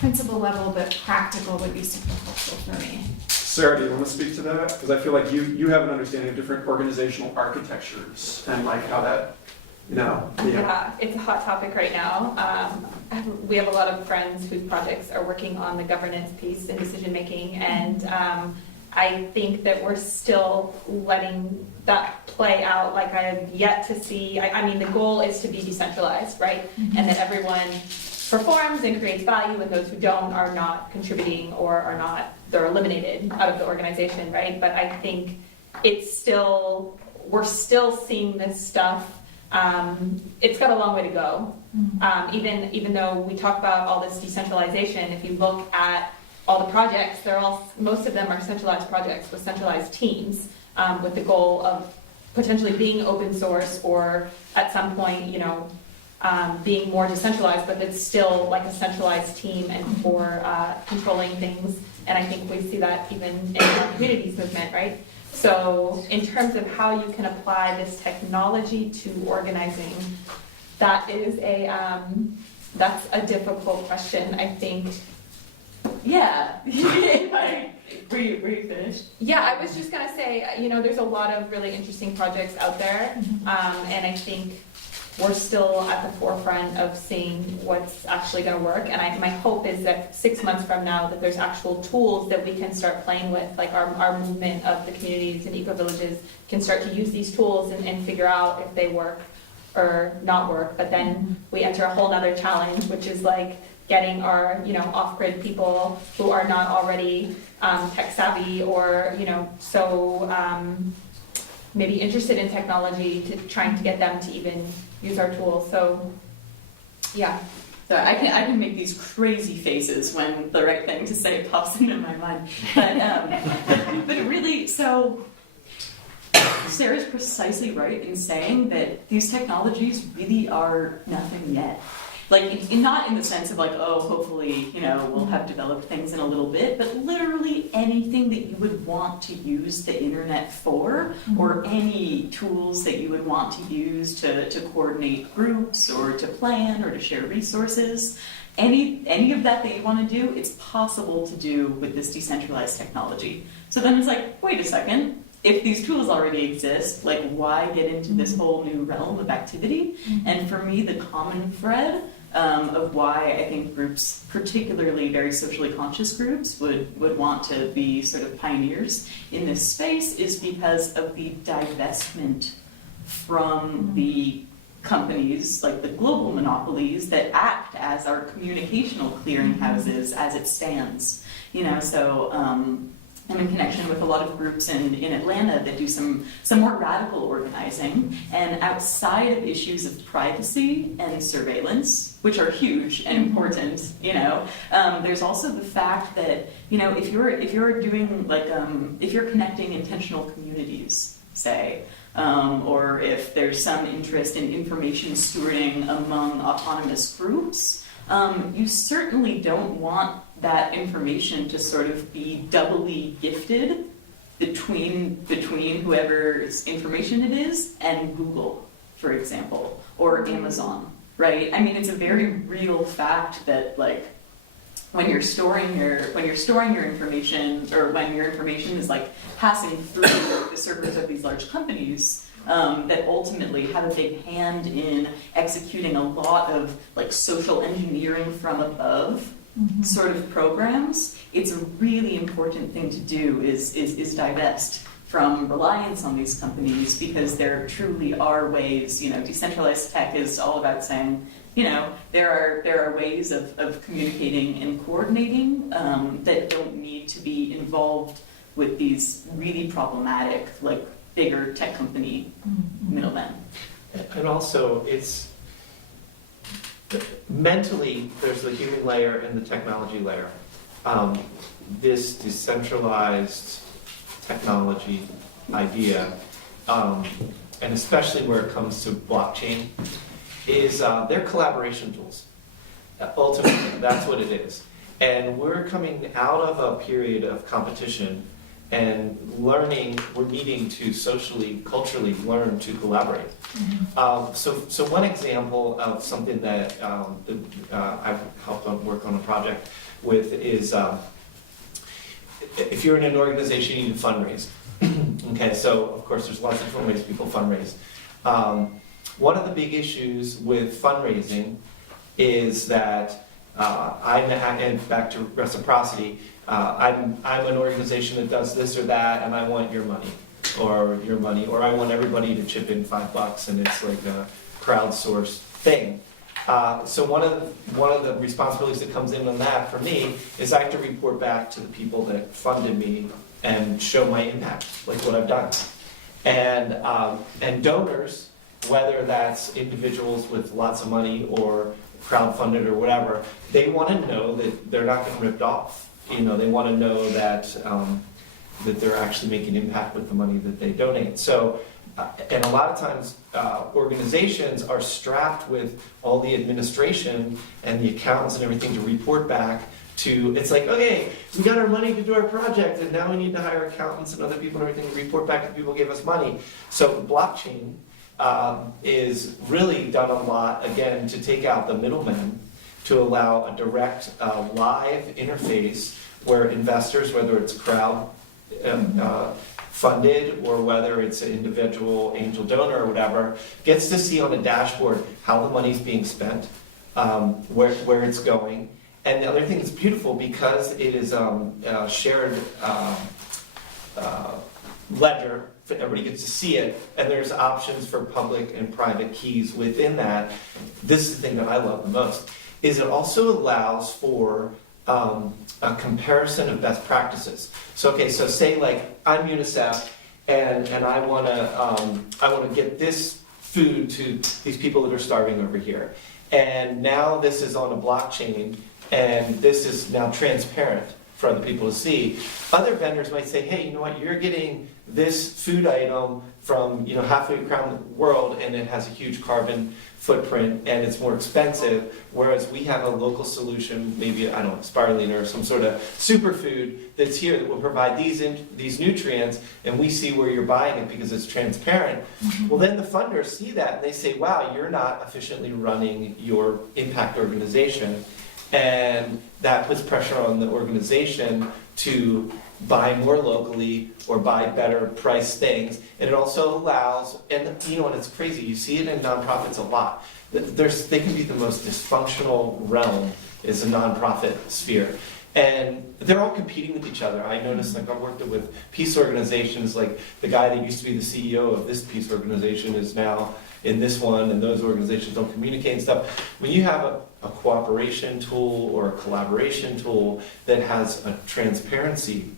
principle level, but practical would be super helpful for me. Sarah, do you want to speak to that? Because I feel like you have an understanding of different organizational architectures and like how that, Yeah, it's a hot topic right now. We have a lot of friends whose projects are working on the governance piece and decision making, and I think that we're still letting that play out. Like I have yet to see. I mean, the goal is to be decentralized, right? Mm-hmm. And that everyone performs and creates value, and those who don't are not contributing or they're eliminated out of the organization, right? But I think we're still seeing this stuff. It's got a long way to go. Even though we talk about all this decentralization, if you look at all the projects, most of them are centralized projects with centralized teams, with the goal of potentially being open source or at some point, being more decentralized, but it's still like a centralized team and for controlling things. And I think we see that even in our communities movement, right? So in terms of how you can apply this technology to organizing, that's a difficult question, I think. Yeah. Were you finished? Yeah, I was just gonna say, there's a lot of really interesting projects out there, and I think we're still at the forefront of seeing what's actually going to work. And my hope is that 6 months from now, that there's actual tools that we can start playing with, like our movement of the communities and eco-villages can start to use these tools and figure out if they work or not work. But then we enter a whole nother challenge, which is like getting our, off-grid people who are not already tech savvy or, maybe interested in technology, to trying to get them to even use our tools. So, yeah. So I can make these crazy faces when the right thing to say pops into my mind. But really, so Sarah's precisely right in saying that these technologies really are nothing yet. Like, not in the sense of like, oh, hopefully, we'll have developed things in a little bit, but literally anything that you would want to use the internet for, or any tools that you would want to use to coordinate groups, or to plan, or to share resources, any of that you want to do, it's possible to do with this decentralized technology. So then it's like, wait a second, if these tools already exist, like, why get into this whole new realm of activity? And for me, the common thread of why I think groups, particularly very socially conscious groups, would want to be sort of pioneers in this space is because of the divestment from the companies, like the global monopolies that act as our communicational clearinghouses as it stands. I'm in connection with a lot of groups in Atlanta that do some more radical organizing, and outside of issues of privacy and surveillance, which are huge and important, there's also the fact that if you're doing like if you're connecting intentional communities, say, or if there's some interest in information stewarding among autonomous groups, you certainly don't want that information to sort of be doubly gifted between whoever's information it is and Google, for example, or Amazon, right? I mean, it's a very real fact that, like, when you're storing your information, or when your information is like passing through the servers of these large companies, that ultimately have a big hand in executing a lot of like social engineering from above sort of programs, it's a really important thing to do is divest from reliance on these companies, because there truly are ways, decentralized tech is all about saying, there are ways of communicating and coordinating that don't need to be involved with these really problematic, like, bigger tech company middlemen. And also, it's mentally, there's the human layer and the technology layer. This decentralized technology idea, and especially where it comes to blockchain, is they're collaboration tools. Ultimately, that's what it is. And we're coming out of a period of competition and learning, we're needing to socially, culturally learn to collaborate. So one example of something that I've helped work on a project with is if you're in an organization, you need to fundraise. Okay, so of course there's lots of different ways people fundraise. One of the big issues with fundraising is that and back to reciprocity, I'm an organization that does this or that, and I want your money, or I want everybody to chip in $5, and it's like a crowdsourced thing. So one of the responsibilities that comes in on that for me is I have to report back to the people that funded me and show my impact, like what I've done. And donors, whether that's individuals with lots of money or crowdfunded or whatever, they want to know that they're not getting ripped off. They want to know that that they're actually making impact with the money that they donate. So, and a lot of times, organizations are strapped with all the administration and the accountants and everything to report back to. It's like, okay, we got our money to do our project, and now we need to hire accountants and other people and everything to report back to the people who gave us money. So, blockchain is really done a lot, again, to take out the middlemen, to allow a direct live interface where investors, whether it's crowd funded or whether it's an individual angel donor or whatever, gets to see on a dashboard how the money's being spent, where it's going. And the other thing that's beautiful, because it is a shared ledger, everybody gets to see it, and there's options for public and private keys within that. This is the thing that I love the most, is it also allows for a comparison of best practices. So okay, so say like I'm UNICEF, and I want to get this food to these people that are starving over here, And now this is on a blockchain, and this is now transparent for other people to see. Other vendors might say, hey, you know what, you're getting this food item from halfway around the world, and it has a huge carbon footprint, and it's more expensive, whereas we have a local solution, maybe, I don't know, spirulina or some sort of superfood that's here that will provide these nutrients, and we see where you're buying it because it's transparent. Well, then the funders see that, and they say, wow, you're not efficiently running your impact organization, and that puts pressure on the organization to buy more locally or buy better priced things. And it also allows, and it's crazy, you see it in nonprofits a lot. They can be the most dysfunctional realm is a nonprofit sphere. And they're all competing with each other. I noticed, I've worked with peace organizations, like the guy that used to be the CEO of this peace organization is now in this one, and those organizations don't communicate and stuff. When you have a cooperation tool or a collaboration tool that has a transparency,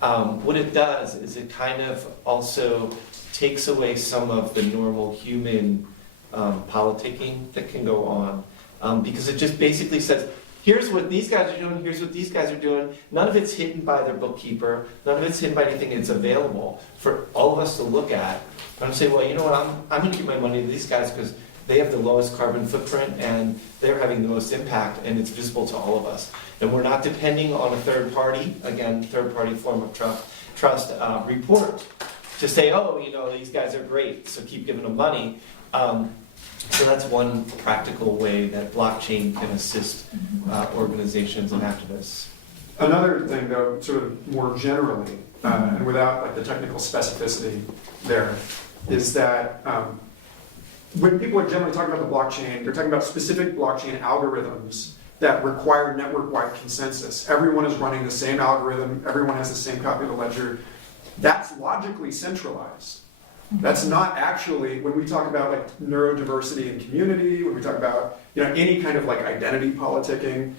what it does is it kind of also takes away some of the normal human politicking that can go on, because it just basically says, here's what these guys are doing, here's what these guys are doing. None of it's hidden by their bookkeeper, none of it's hidden by anything. It's available for all of us to look at. And I'm saying, well, you know what, I'm going to give my money to these guys because they have the lowest carbon footprint and they're having the most impact, and it's visible to all of us. And we're not depending on a third party, again, third party form of trust report to say, oh, these guys are great, so keep giving them money. So that's one practical way that blockchain can assist organizations and activists. Another thing, though, sort of more generally, and without the technical specificity there, is that when people are generally talking about the blockchain, they're talking about specific blockchain algorithms that require network-wide consensus. Everyone is running the same algorithm, everyone has the same copy of the ledger. That's logically centralized. That's not actually, when we talk about neurodiversity and community, when we talk about any kind of identity politicking,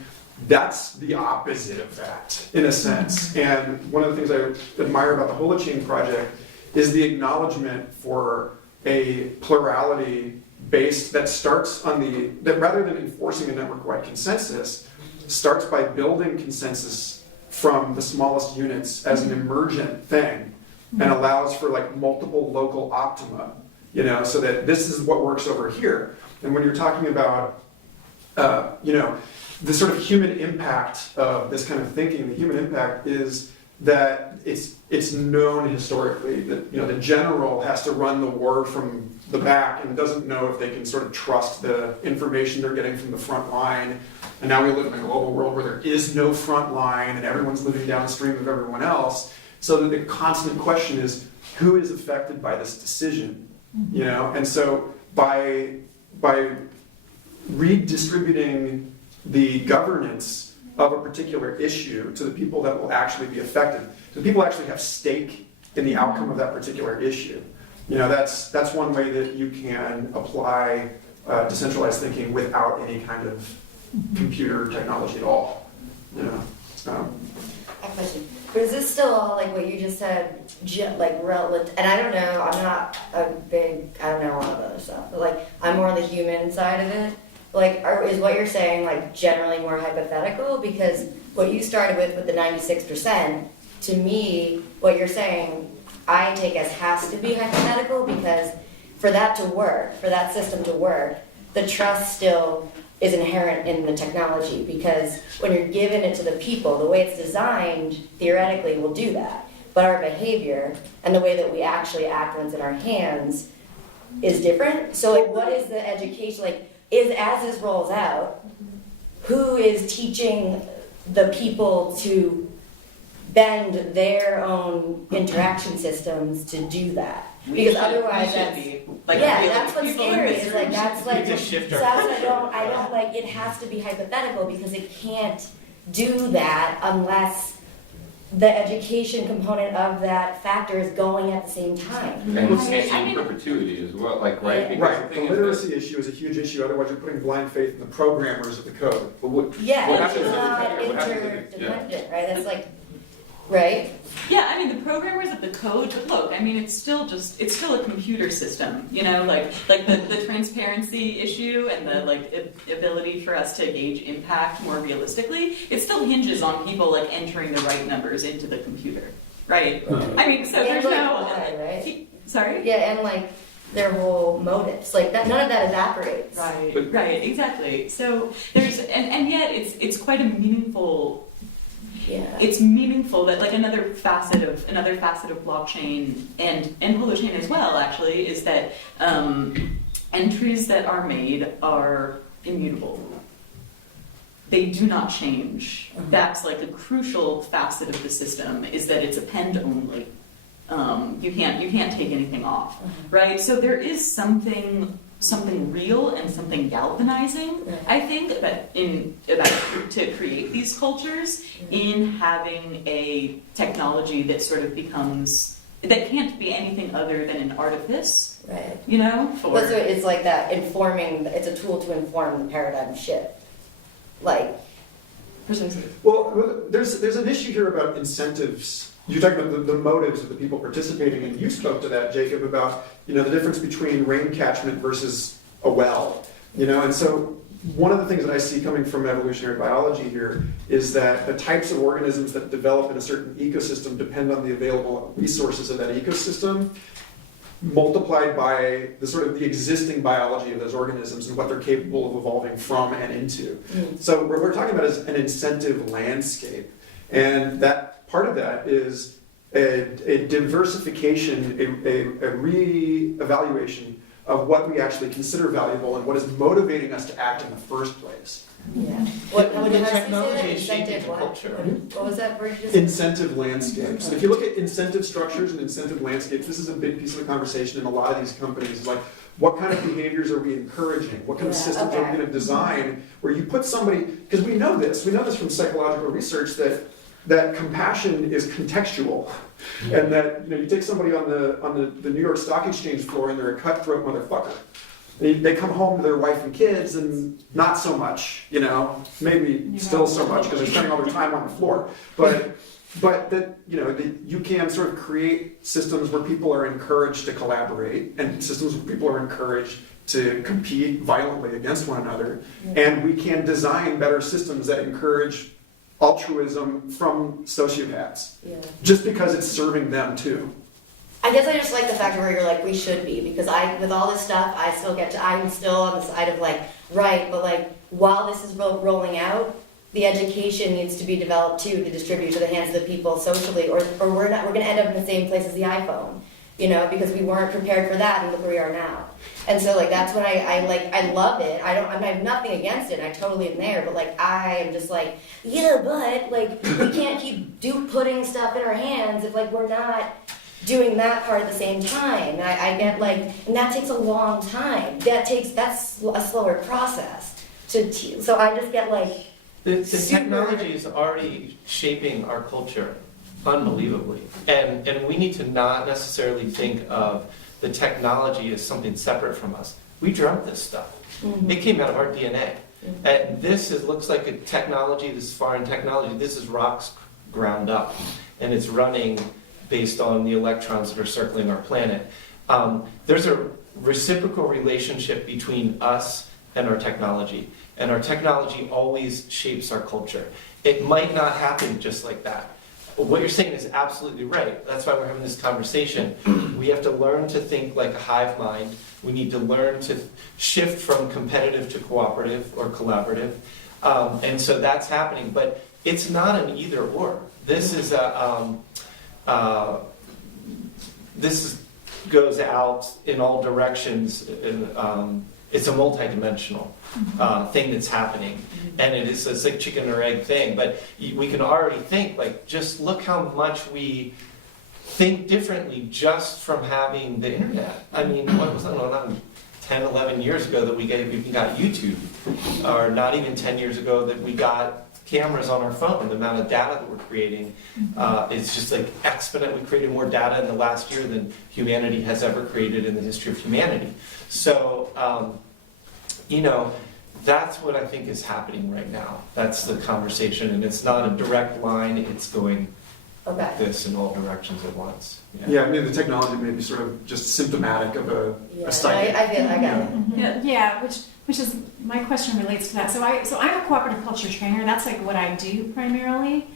that's the opposite of that, in a sense. And one of the things I admire about the Holochain project is the acknowledgement for a plurality based that starts on that rather than enforcing a network-wide consensus, starts by building consensus from the smallest units as an emergent thing, and allows for multiple local optima, so that this is what works over here. And when you're talking about, the sort of human impact of this kind of thinking, the human impact is that it's known historically that the general has to run the war from the back and doesn't know if they can sort of trust the information they're getting from the front line. And now we live in a global world where there is no front line and everyone's living downstream of everyone else. So the constant question is, who is affected by this decision? And so by redistributing the governance of a particular issue to the people that will actually be affected, so people actually have stake in the outcome of that particular issue. That's one way that you can apply decentralized thinking without any kind of computer technology at all. I have a question. But is this still all what you just said, relative? And I don't know, I'm not I don't know all of other stuff, but I'm more on the human side of it. Is what you're saying generally more hypothetical? Because what you started with the 96%, to me, what you're saying, I take as has to be hypothetical, because for that to work, for that system to work, the trust still is inherent in the technology, because when you're giving it to the people, the way it's designed theoretically will do that. But our behavior and the way that we actually act when it's in our hands is different. So what is the education, as this rolls out, who is teaching the people to bend their own interaction systems to do that? Because otherwise that's what's scary, is that's I don't it has to be hypothetical, because it can't do that unless the education component of that factor is going at the same time. And in perpetuity as well, right? Right. The literacy issue is a huge issue. Otherwise, you're putting blind faith in the programmers of the code. But what it's happens not what happens interdependent, right? That's right? Yeah, I mean, the programmers of the code, but look, I mean, it's still a computer system, you know, like the transparency issue and the ability for us to gauge impact more realistically, it still hinges on people like entering the right numbers into the computer, right? I mean, so And there's like no, why, right? sorry? Yeah, and like their whole motives, like that, none of that evaporates. Right, exactly. So there's, and yet it's quite a meaningful. Yeah. It's meaningful that like another facet of blockchain and Holochain as well actually is that entries that are made are immutable. They do not change. That's like a crucial facet of the system is that it's append only. You can't take anything off, right? So there is something real and something galvanizing, I think, about to create these cultures in having a technology that sort of becomes that can't be anything other than an artifice, Right. you know? But so it's like that informing. It's a tool to inform the paradigm shift. Like. Precisely. Well, there's an issue here about incentives. You're talking about the motives of the people participating, and you spoke to that, Jacob, about the difference between rain catchment versus a well. And so one of the things that I see coming from evolutionary biology here is that the types of organisms that develop in a certain ecosystem depend on the available resources of that ecosystem, multiplied by the existing biology of those organisms and what they're capable of evolving from and into. So what we're talking about is an incentive landscape, and that part of that is a diversification, a re-evaluation of what we actually consider valuable and what is motivating us to act in the first place. Yeah. What The how did you say technology that? is shaping Incentive the what? culture. What was that word you just Incentive landscapes. And if you look at incentive structures and incentive landscapes, this is a big piece of the conversation in a lot of these companies. Like, what kind of behaviors are we encouraging? What kind of systems are we going to design where you put somebody, because we know this from psychological research that compassion is contextual, and that you take somebody on the New York Stock Exchange floor and they're a cutthroat motherfucker. They come home to their wife and kids and not so much, maybe still so much because they're spending all their time on the floor. But that that you can sort of create systems where people are encouraged to collaborate and systems where people are encouraged to compete violently against one another, and we can design better systems that encourage altruism from sociopaths, just because it's serving them too. I guess I just like the fact where you're like, we should be, because with all this stuff, I'm still on the side of like, right, but like, while this is rolling out, the education needs to be developed too, to distribute to the hands of the people socially, or we're gonna end up in the same place as the iPhone, because we weren't prepared for that, and look where we are now. And so like, that's when I love it. I have nothing against it, I totally am there, but like, I am just like, yeah, but like, we can't keep putting stuff in our hands if like, we're not doing that part at the same time. And I get like, and that takes a long time. That's a slower process so I just get like, The technology is already shaping our culture unbelievably. And we need to not necessarily think of the technology as something separate from us. We dreamt this stuff. It came out of our DNA. And looks like a technology, this foreign technology. This is rocks ground up. And it's running based on the electrons that are circling our planet. There's a reciprocal relationship between us and our technology. And our technology always shapes our culture. It might not happen just like that. But what you're saying is absolutely right. That's why we're having this conversation. We have to learn to think like a hive mind. We need to learn to shift from competitive to cooperative or collaborative. And so that's happening. But it's not an either or. This is goes out in all directions. It's a multidimensional thing that's happening, and it's like chicken or egg thing. But we can already think like, just look how much we think differently just from having the internet. I mean, what was that? Not 10, 11 years ago that we got YouTube, or not even 10 years ago that we got cameras on our phone. The amount of data that we're creating is just like exponent. We created more data in the last year than humanity has ever created in the history of humanity. So, that's what I think is happening right now. That's the conversation, and it's not a direct line. It's going Okay. this in all directions at once. Yeah, I mean, the technology may be sort of just symptomatic of Yeah, a psyche. I get it. Yeah. Yeah, which is, my question relates to that. So I'm a cooperative culture trainer. That's like what I do primarily.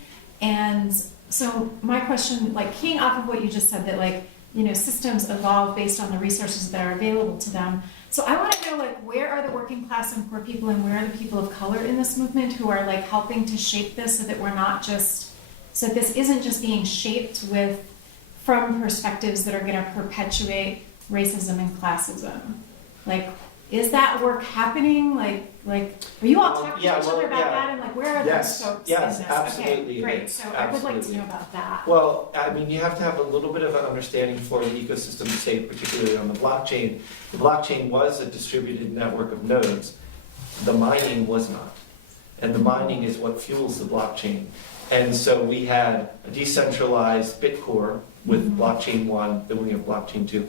And so my question, like keying off of what you just said, that like, you know, systems evolve based on the resources that are available to them. So I want to know, like, where are the working class and poor people, and where are the people of color in this movement who are like helping to shape this, so that we're not just, so that this isn't just being shaped from perspectives that are going to perpetuate racism and classism. Like, is that work happening? Like, are you all talking Yeah, to each other well, about yeah. that? And like, where are Yes. those folks Yes, in this? absolutely Okay, it great. is. So I would like to Absolutely. know about that. Well, I mean, you have to have a little bit of an understanding for the ecosystem to say, particularly on the blockchain. The blockchain was a distributed network of nodes. The mining was not. And the mining is what fuels the blockchain. And so we had a decentralized Bitcore with blockchain 1, then we have blockchain 2,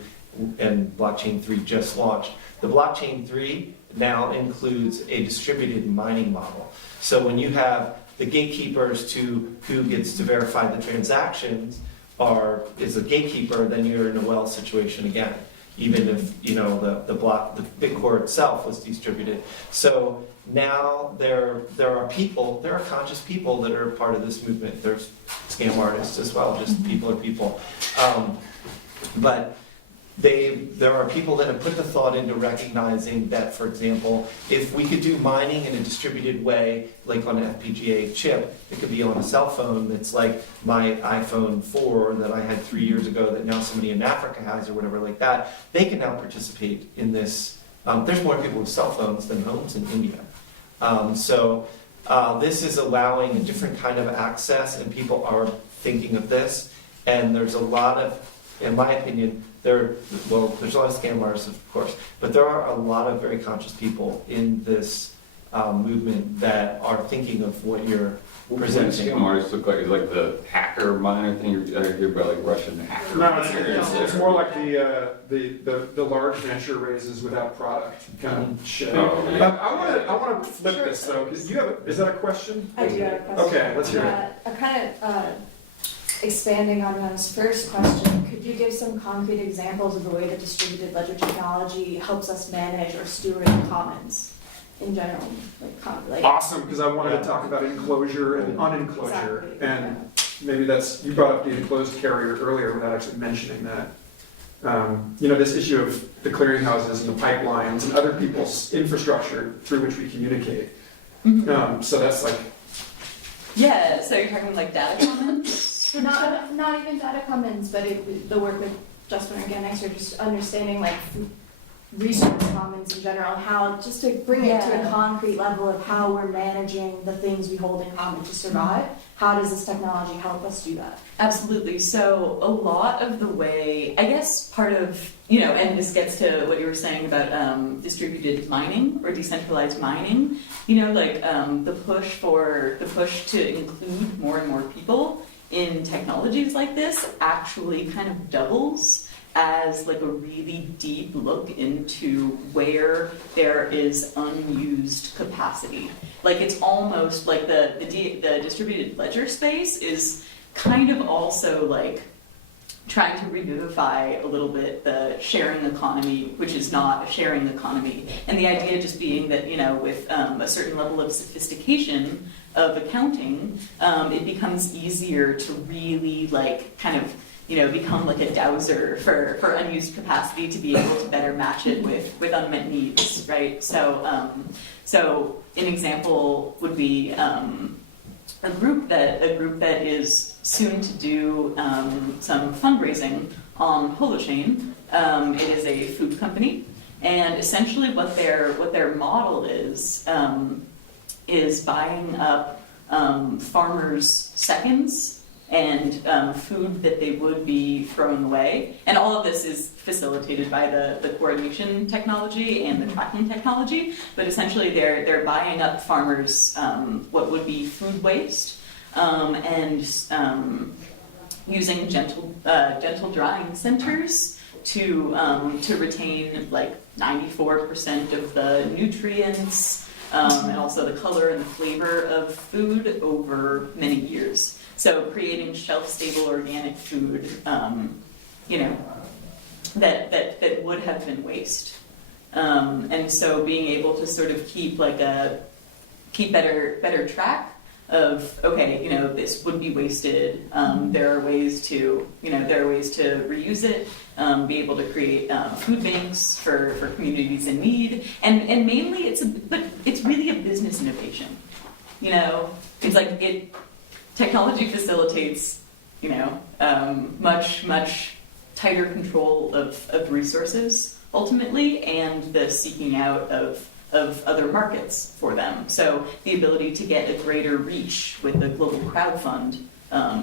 and blockchain 3 just launched. The blockchain 3 now includes a distributed mining model. So when you have the gatekeepers to who gets to verify the transactions is a gatekeeper, then you're in a well situation again, even if you know the Bitcore itself was distributed. So now there are conscious people that are part of this movement. There's scam artists as well, just people are people. But there are people that have put the thought into recognizing that, for example, if we could do mining in a distributed way, like on an FPGA chip, it could be on a cell phone that's like my iPhone 4 that I had 3 years ago that now somebody in Africa has or whatever like that, they can now participate in this. There's more people with cell phones than homes in India. So this is allowing a different kind of access, and people are thinking of this, and there's a lot of, in my opinion, there's a lot of scam artists, of course, but there are a lot of very conscious people in this movement that are thinking of what you're presenting. Scam artists look like, is like the hacker miner thing. I hear about like Russian hacker. No, it's more like the large venture raises without product kind of shit. Oh, yeah. I want to flip this though. 'Cause is that a question? I do have a question. Okay, let's hear it. I'm kind of expanding on Ren's first question. Could you give some concrete examples of the way that distributed ledger technology helps us manage or steward the commons in general? Like Awesome, because I wanted to talk about enclosure and unenclosure, Exactly, and maybe you brought up the enclosed carrier earlier without actually mentioning that. This issue of the clearinghouses and the pipelines and other people's infrastructure through which we communicate. So that's like, Yeah, so you're talking like data commons? not even data commons, but the work with Johnstone Organics, or just understanding like resource commons in general, how just to bring it to a concrete level of how we're managing the things we hold in common to survive. How does this technology help us do that? Absolutely. So a lot of the way, I guess part of, and this gets to what you were saying about distributed mining or decentralized mining, the push to include more and more people in technologies like this actually kind of doubles as like a really deep look into where there is unused capacity. Like it's almost like the distributed ledger space is kind of also like trying to revivify a little bit the sharing economy, which is not a sharing economy. And the idea just being that, with a certain level of sophistication of accounting, it becomes easier to really like kind of become like a dowser for unused capacity to be able to better match it with unmet needs, right? So an example would be a group that is soon to do some fundraising on Holochain. It is a food company, and essentially what their model is buying up farmers' seconds and food that they would be throwing away. And all of this is facilitated by the coordination technology and the tracking technology. But essentially they're buying up farmers what would be food waste and using gentle drying centers to retain like 94% of the nutrients and also the color and the flavor of food over many years. So creating shelf-stable organic food, that would have been waste. And so being able to sort of keep better track of, okay, this would be wasted. There are ways to reuse it. Be able to create food banks for communities in need, and mainly it's really a business innovation. It's like technology facilitates much tighter control of resources ultimately, and the seeking out of other markets for them. So the ability to get a greater reach with a global crowdfund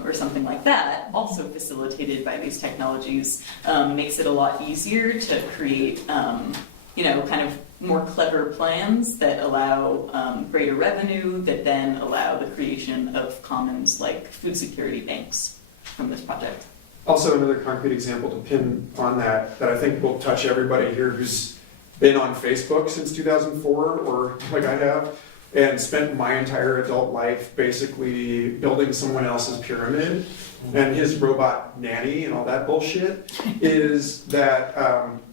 or something like that, also facilitated by these technologies, makes it a lot easier to create, kind of more clever plans that allow greater revenue, that then allow the creation of commons like food security banks from this project. Also, another concrete example to pin on that I think will touch everybody here who's been on Facebook since 2004, or like I have, and spent my entire adult life basically building someone else's pyramid and his robot nanny and all that bullshit, is that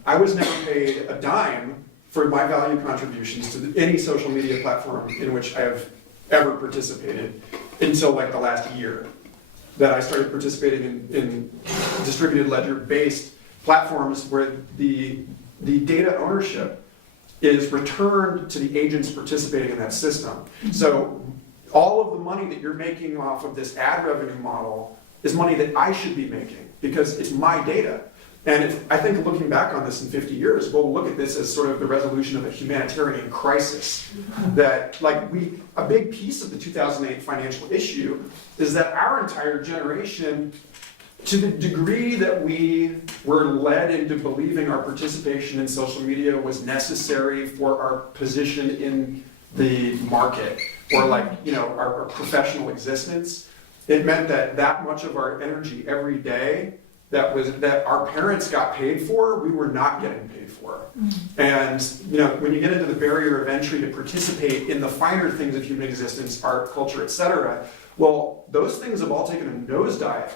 I was never paid a dime for my value contributions to any social media platform in which I have ever participated until like the last year that I started participating in distributed ledger-based platforms where the data ownership is returned to the agents participating in that system. So all of the money that you're making off of this ad revenue model is money that I should be making because it's my data. And I think looking back on this in 50 years, we'll look at this as sort of the resolution of a humanitarian crisis. That a big piece of the 2008 financial issue is that our entire generation, to the degree that we were led into believing our participation in social media was necessary for our position in the market, or our professional existence, it meant that much of our energy every day that our parents got paid for, we were not getting paid for. And when you get into the barrier of entry to participate in the finer things of human existence, art, culture, etc., well, those things have all taken a nosedive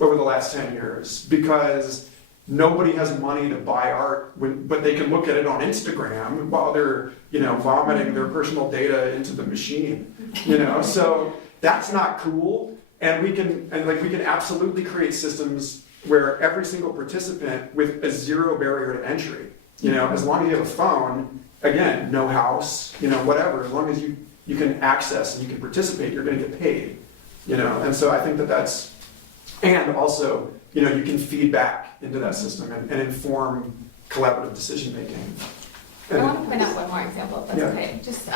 over the last 10 years because nobody has money to buy art, but they can look at it on Instagram while they're vomiting their personal data into the machine. So that's not cool. And we can absolutely create systems where every single participant with a zero barrier to entry, as long as you have a phone, again, no house, whatever, as long as you can access and you can participate, you're going to get paid, And so I think that's, and also, you can feed back into that system and inform collaborative decision making. I want to point out one more example, if that's okay. Just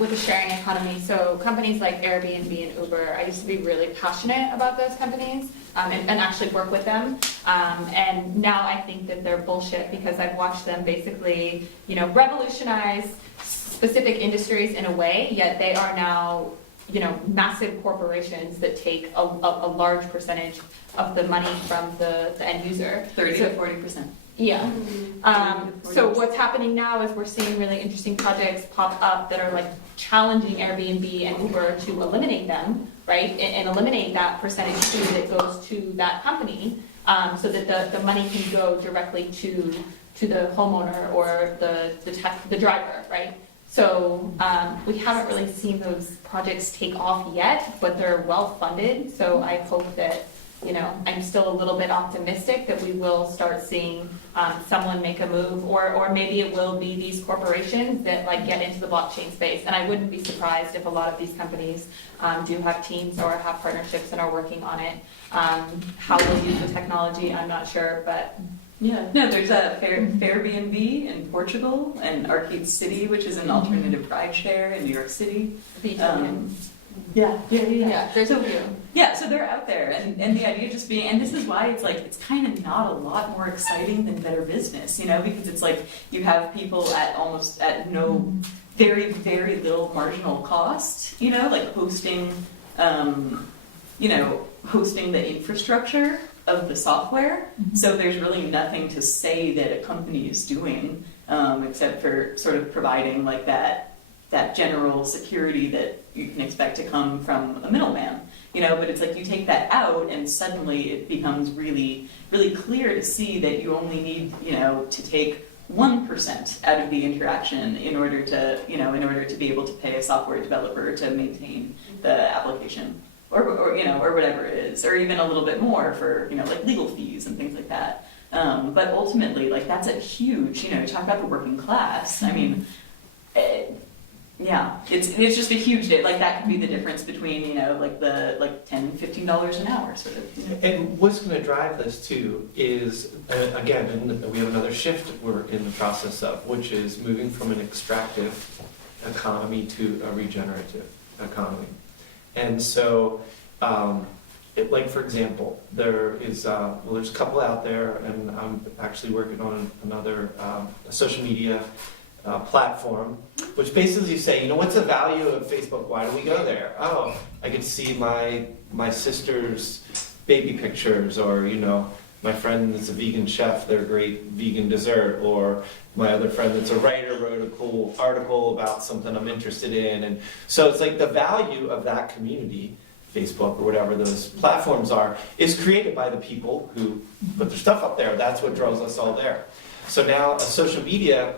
with the sharing economy. So companies like Airbnb and Uber, I used to be really passionate about those companies and actually work with them. And now I think that they're bullshit because I've watched them basically, revolutionize specific industries in a way, yet they are now, massive corporations that take a large percentage of the money from the end user. 30 to 40%. Yeah. So what's happening now is we're seeing really interesting projects pop up that are challenging Airbnb and Uber to eliminate them, right? And eliminate that percentage fee that goes to that company, so that the money can go directly to the homeowner or the driver, right? So we haven't really seen those projects take off yet, but they're well funded. So I hope that I'm still a little bit optimistic that we will start seeing someone make a move, or maybe it will be these corporations that get into the blockchain space. And I wouldn't be surprised if a lot of these companies do have teams or have partnerships and are working on it. How they'll use the technology, I'm not sure, but yeah. No, there's a Airbnb in Portugal and Arcade City, which is an alternative ride share in New York City. Yeah. There's a few. Yeah, so they're out there, and the idea just being, and this is why it's kind of not a lot more exciting than Better Business, because it's you have people at no very, very little marginal cost, hosting, hosting the infrastructure of the software. Mm-hmm. So there's really nothing to say that a company is doing, except for sort of providing that that general security that you can expect to come from a middleman. But it's like you take that out and suddenly it becomes really, really clear to see that you only need, to take 1% out of the interaction in order to be able to pay a software developer to maintain the application or whatever it is, or even a little bit more for, like legal fees and things like that. But ultimately, like that's a huge, talk about the working class. I mean, yeah, it's just a huge, like that could be the difference between, like $10, $15 an hour sort of. And what's going to drive this too is, again, and we have another shift we're in the process of, which is moving from an extractive economy to a regenerative economy. And so, like for example, there's a couple out there, and I'm actually working on another social media platform, which basically say, what's the value of Facebook? Why do we go there? Oh, I get to see my sister's baby pictures, or my friend that's a vegan chef, their great vegan dessert, or my other friend that's a writer wrote a cool article about something I'm interested in. And so it's like the value of that community, Facebook or whatever those platforms are, is created by the people who put their stuff up there. That's what draws us all there. So now a social media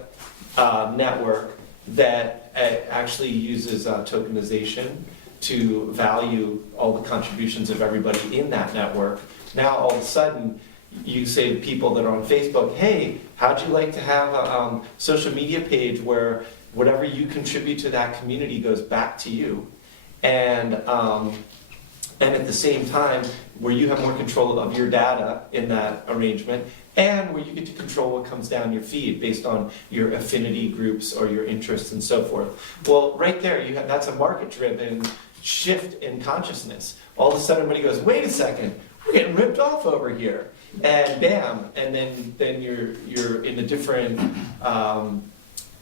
network that actually uses tokenization to value all the contributions of everybody in that network. Now all of a sudden you say to people that are on Facebook, hey, how'd you like to have a social media page where whatever you contribute to that community goes back to you, and at the same time where you have more control of your data in that arrangement, and where you get to control what comes down your feed based on your affinity groups or your interests and so forth. Well, right there, that's a market-driven shift in consciousness. All of a sudden, everybody goes, wait a second, we're getting ripped off over here. And bam, and then you're in a different,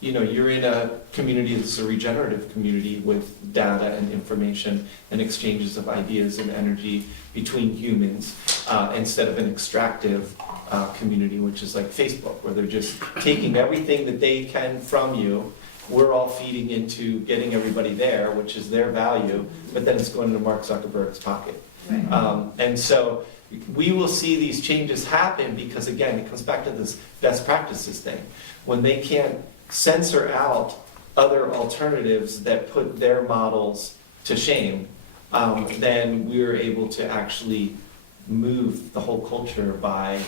you're in a community that's a regenerative community with data and information and exchanges of ideas and energy between humans, instead of an extractive community, which is like Facebook, where they're just taking everything that they can from you. We're all feeding into getting everybody there, which is their value, but then it's going into Mark Zuckerberg's pocket. Right. And so we will see these changes happen because, again, it comes back to this best practices thing. When they can't censor out other alternatives that put their models to shame, then we're able to actually move the whole culture by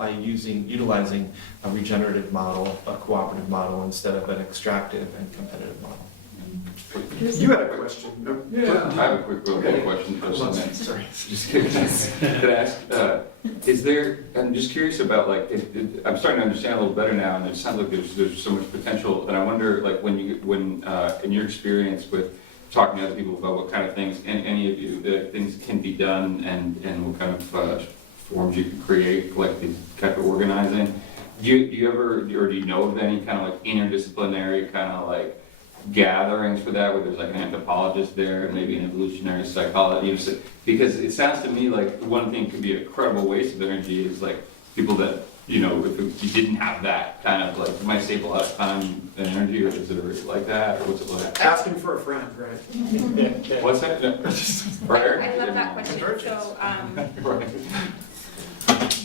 utilizing a regenerative model, a cooperative model, instead of an extractive and competitive model. You had a question. No? Yeah. I have a quick question first. Sorry. Just curious. Could I ask, I'm just curious about, like, I'm starting to understand a little better now, and it sounds like there's so much potential, and I wonder, like, when in your experience with talking to other people about what kind of things, any of you, things can be done, and what kind of forms you can create, collective type of organizing. Do you ever, or do you know of any kind of like interdisciplinary kind of like gatherings for that, where there's like an anthropologist there and maybe an evolutionary psychologist? Because it sounds to me like one thing could be a credible waste of energy is like people that, if you didn't have that kind of like, it might save a lot of time and energy, or is it like that, or what's it like? Asking for a friend, right? What's that? I love that question. So, Right.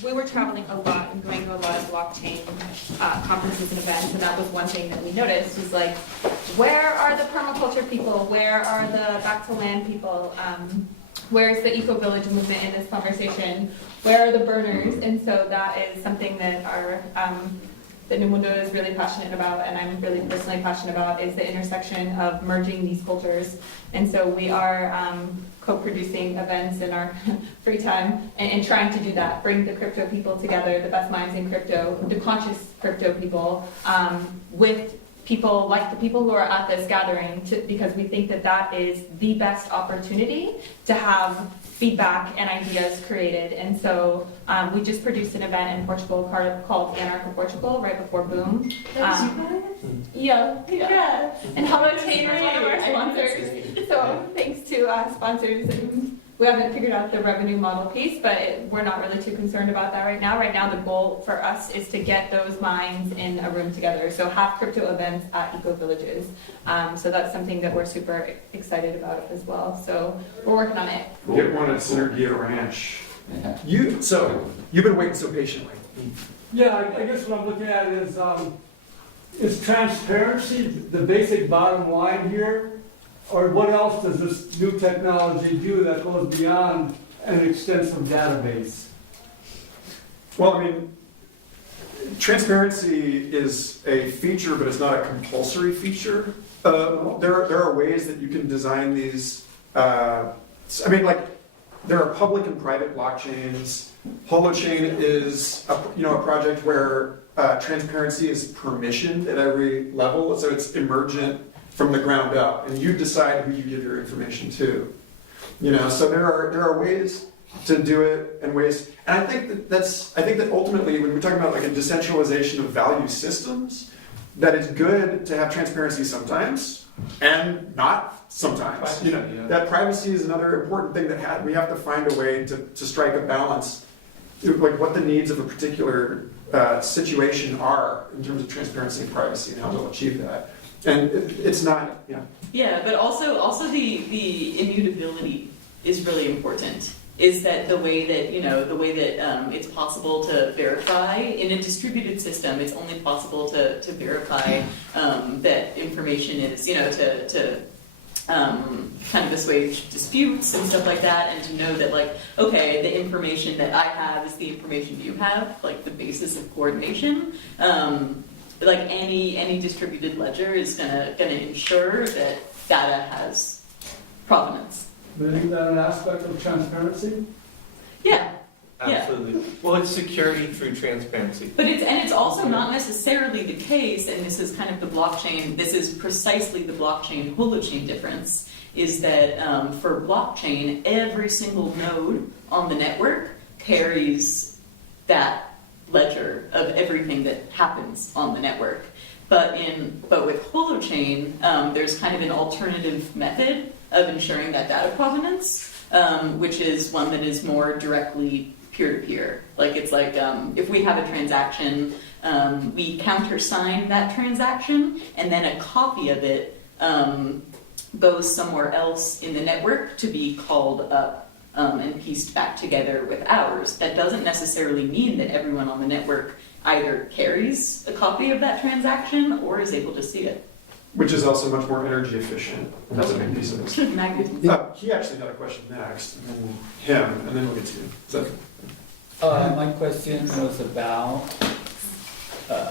we were traveling a lot and going to a lot of blockchain conferences and events, and that was one thing that we noticed was like, where are the permaculture people? Where are the back to land people? Where's the eco-village movement in this conversation? Where are the burners? And so that is something that that NuMundo is really passionate about, and I'm really personally passionate about, is the intersection of merging these cultures. And so we are co-producing events in our free time and trying to do that, bring the crypto people together, the best minds in crypto, the conscious crypto people, with people like the people who are at this gathering, because we think that that is the best opportunity to have feedback and ideas created. And so we just produced an event in Portugal called Anarcho Portugal right before Boom. Yeah. And Holochain is one of our sponsors. So thanks to sponsors. And we haven't figured out the revenue model piece, but we're not really too concerned about that right now. Right now, the goal for us is to get those minds in a room together. So have crypto events at eco villages. So that's something that we're super excited about as well. So we're working on it. Get one at Synergia Ranch. Yeah. You've been waiting so patiently. Yeah, I guess what I'm looking at is transparency the basic bottom line here? Or what else does this new technology do that goes beyond an extensive database? Well, I mean, transparency is a feature, but it's not a compulsory feature. There are ways that you can design these. There are public and private blockchains. Holochain is a project where transparency is permissioned at every level, so it's emergent from the ground up, and you decide who you give your information to. So there are ways to do it, and I think that ultimately, when we're talking about like a decentralization of value systems, that it's good to have transparency sometimes and not sometimes. That privacy is another important thing that we have to find a way to strike a balance, like what the needs of a particular situation are in terms of transparency and privacy and how to achieve that. And it's not, Yeah, but also the immutability is really important. Is that the way that it's possible to verify in a distributed system? It's only possible to verify that information is to kind of assuage disputes and stuff like that, and to know that the information that I have is the information you have, like the basis of coordination. Any distributed ledger is gonna ensure that data has provenance. Isn't that an aspect of transparency? Yeah. Absolutely. Well, it's security through transparency. But it's also not necessarily the case, and this is kind of the blockchain. This is precisely the blockchain holochain difference. Is that for blockchain, every single node on the network carries that ledger of everything that happens on the network. But with Holochain, there's kind of an alternative method of ensuring that data provenance, which is one that is more directly peer-to-peer. If we have a transaction, we countersign that transaction, and then a copy of it goes somewhere else in the network to be called up and pieced back together with ours. That doesn't necessarily mean that everyone on the network either carries a copy of that transaction or is able to see it. which is also much more energy efficient. And that's a big piece of this. Magnitude. He actually had a question next, and then him, and then we'll get to you. Is that My question was about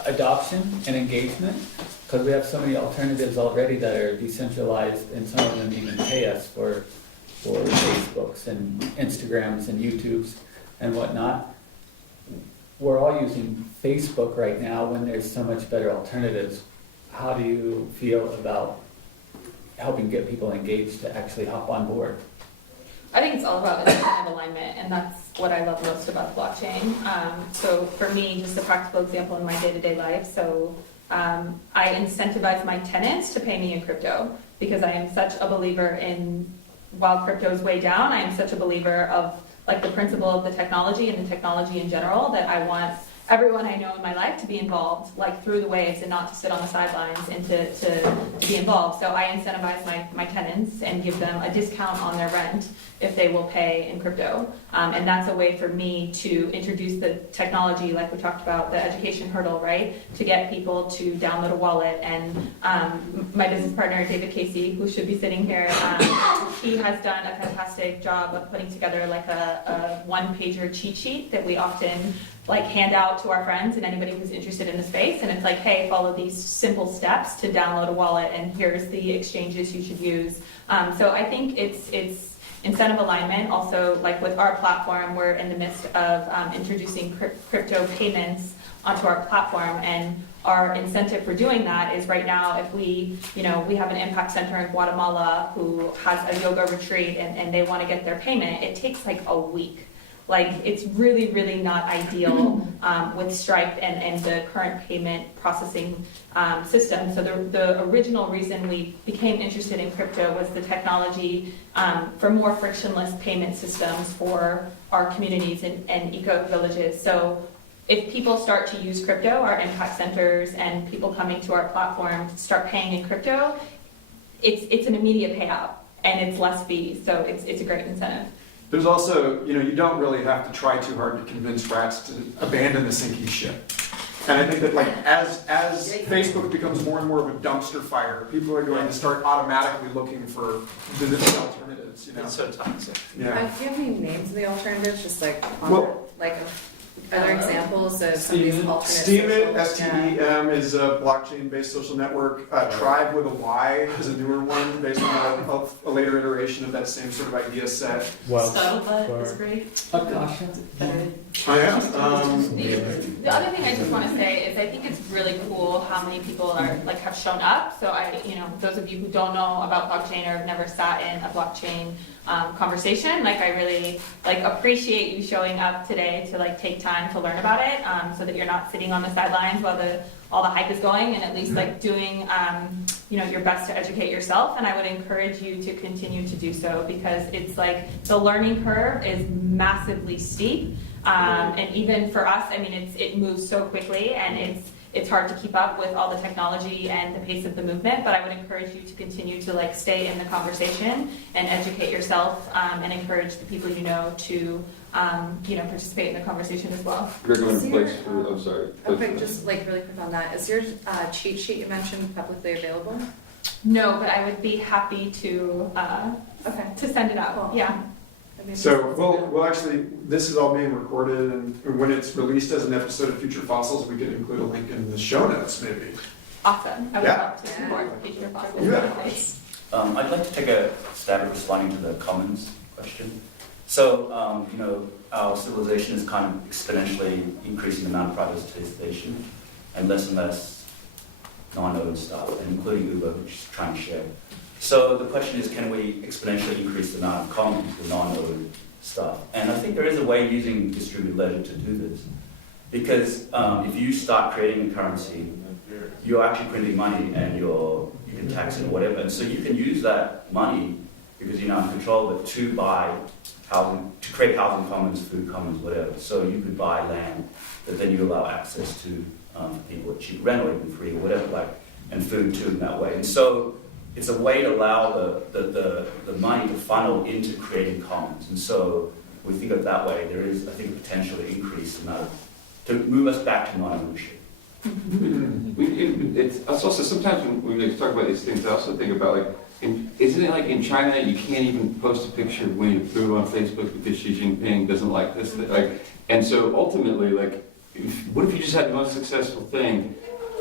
adoption and engagement, because we have so many alternatives already that are decentralized, and some of them even pay us for Facebooks and Instagrams and YouTubes and whatnot. We're all using Facebook right now when there's so much better alternatives. How do you feel about helping get people engaged to actually hop on board? I think it's all about incentive alignment, and that's what I love most about blockchain. So for me, just a practical example in my day-to-day life. So I incentivize my tenants to pay me in crypto because I am such a believer in, while crypto is way down, I am such a believer of like the principle of the technology and the technology in general, that I want everyone I know in my life to be involved, like through the waves, and not to sit on the sidelines, and to be involved. So I incentivize my tenants and give them a discount on their rent if they will pay in crypto. And that's a way for me to introduce the technology, like we talked about, the education hurdle, right? To get people to download a wallet. And my business partner, David Casey, who should be sitting here, he has done a fantastic job of putting together like a one-pager cheat sheet that we often like hand out to our friends and anybody who's interested in the space. And it's like, hey, follow these simple steps to download a wallet, and here's the exchanges you should use. So I think it's incentive alignment. Also, like with our platform, we're in the midst of introducing crypto payments onto our platform, and our incentive for doing that is right now, if we have an impact center in Guatemala who has a yoga retreat and they want to get their payment, it takes like a week. Like, it's really, really not ideal with Stripe and the current payment processing system. So the original reason we became interested in crypto was the technology for more frictionless payment systems for our communities and eco-villages. So if people start to use crypto, our impact centers and people coming to our platform start paying in crypto, it's an immediate payout and it's less fees. So it's a great incentive. There's also, you don't really have to try too hard to convince rats to abandon the sinking ship. And I think that, like, as Facebook becomes more and more of a dumpster fire, people are going to start automatically looking for the alternatives. It's so toxic. Yeah. Do you have any names of the alternatives? Just like, Well- are there examples of some of these alternate Steemit, social- STEM, is a blockchain-based social network. Tribe with a Y is a newer one based on a later iteration of that same sort of idea set. Scuttlebutt is great. Oh, gosh. Oh, yeah. The other thing I just want to say is I think it's really cool how many people are have shown up. So those of you who don't know about blockchain or have never sat in a blockchain conversation, I really appreciate you showing up today to take time to learn about it, so that you're not sitting on the sidelines while all the hype is going, and at least doing your best to educate yourself. And I would encourage you to continue to do so, because it's the learning curve is massively steep, and even for us, it moves so quickly, and it's hard to keep up with all the technology and the pace of the movement. But I would encourage you to continue to stay in the conversation and educate yourself, and encourage the people to participate in the conversation as well. Recommended place for, I'm sorry. Okay, just really quick on that. Is your cheat sheet you mentioned publicly available? No, but I would be happy to send it out. Cool. Yeah. So we'll actually, this is all being recorded, and when it's released as an episode of Future Fossils, we could include a link in the show notes, maybe. Awesome. I would Yeah. love to support Future Fossils. Yeah. I'd like to take a stab at responding to the commons question. So, our civilization is kind of exponentially increasing the amount of privatization and less non-owned stuff, and including Uber, which is trying to share. So the question is, can we exponentially increase the amount of commons, the non-owned stuff? And I think there is a way using distributed ledger to do this. Because if you start creating a currency, you're actually printing money, and you can tax it or whatever. And so you can use that money, because you're not in control of it, to buy housing, to create housing commons, food commons, whatever. So you could buy land that then you allow access to people at cheap rent or even free or whatever, and food too in that way. And so it's a way to allow the money to funnel into creating commons. And so we think of it that way. There is, I think, a potential to increase the amount to move us back to non-ownership. It's also sometimes when we talk about these things, I also think about isn't it in China you can't even post a picture of Winnie the Pooh on Facebook because Xi Jinping doesn't like this thing, and so ultimately what if you just had the most successful thing,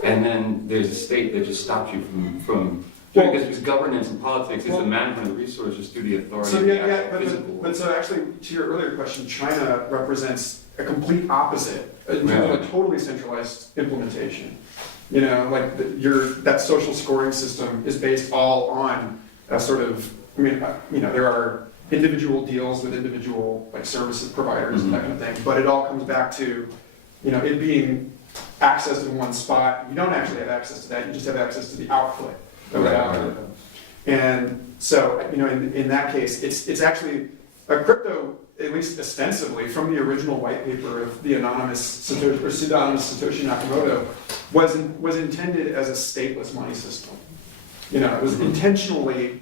and then there's a state that just stops you from because governance and politics is the management of the resources through the authority. So so actually, to your earlier question, China represents a complete opposite in terms of a totally centralized implementation. That social scoring system is based all on a sort of, there are individual deals with individual services providers and that kind of thing, but it all comes back to, it being accessed in one spot. You don't actually have access to that, you just have access to the output of that algorithm. And so, in that case, it's actually a crypto, at least ostensibly, from the original white paper of the pseudonymous Satoshi Nakamoto, was intended as a stateless money system. It was intentionally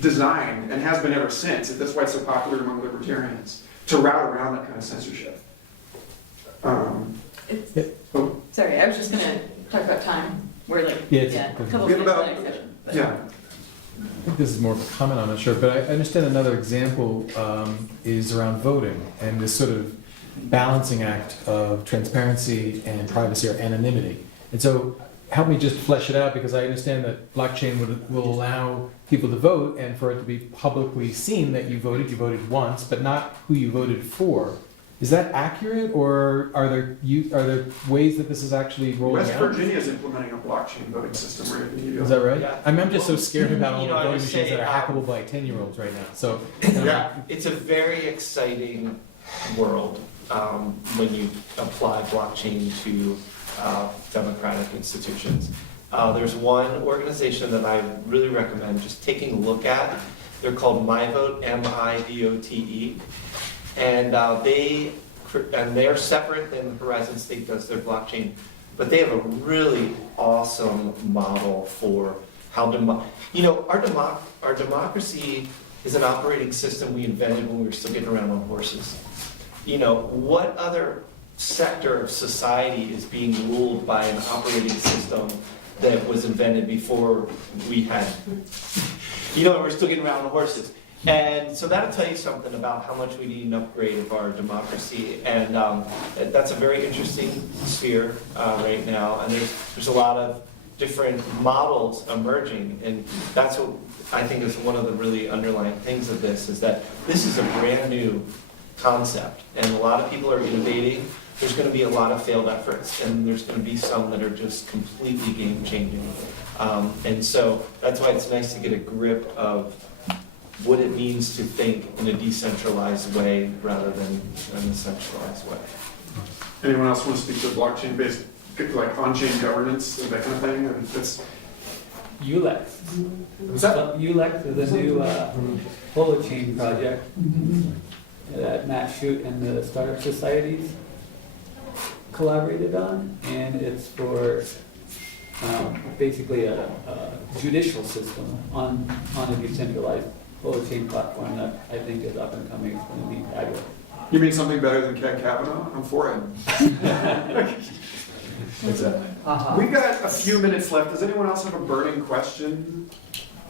designed, and has been ever since. That's why it's so popular among libertarians, to route around that kind of censorship. Sorry, I was just going to talk about time. We're a couple of minutes into the session. Yeah. I think this is more of a comment, I'm not sure, but I understand another example is around voting and this sort of balancing act of transparency and privacy or anonymity. And so help me just flesh it out, because I understand that blockchain will allow people to vote and for it to be publicly seen that you voted once, but not who you voted for. Is that accurate, or are there ways that this is actually rolling out? West Virginia is implementing a blockchain voting system right at the Is that right? Yeah. I'm just so scared about all the I voting would machines say, that are hackable by 10-year-olds right now. So it's a very exciting world when you apply blockchain to democratic institutions. There's one organization that I really recommend just taking a look at. They're called MyVote, MIVOTE, and they're separate than Horizon State does their blockchain, but they have a really awesome model for how our democracy is an operating system we invented when we were still getting around on horses. What other sector of society is being ruled by an operating system that was invented before we had, we're still getting around on horses. And so that'll tell you something about how much we need an upgrade of our democracy. And that's a very interesting sphere right now. And there's a lot of different models emerging. And that's what I think is one of the really underlying things of this, is that this is a brand new concept. And a lot of people are innovating. There's going to be a lot of failed efforts, and there's going to be some that are just completely game-changing. And so that's why it's nice to get a grip of what it means to think in a decentralized way rather than in a centralized way. Anyone else want to speak to blockchain-based, like on-chain governance and that kind of thing? That's ULEX. What's that? So ULEX is a new Holochain project that Matt Shute and the Startup Societies collaborated on, and it's for basically a judicial system on a decentralized Holochain platform that I think is up and coming. It's going to be fabulous. You mean something better than Ken Kavanaugh? I'm for it. What's that? We've got a few minutes left. Does anyone else have a burning question?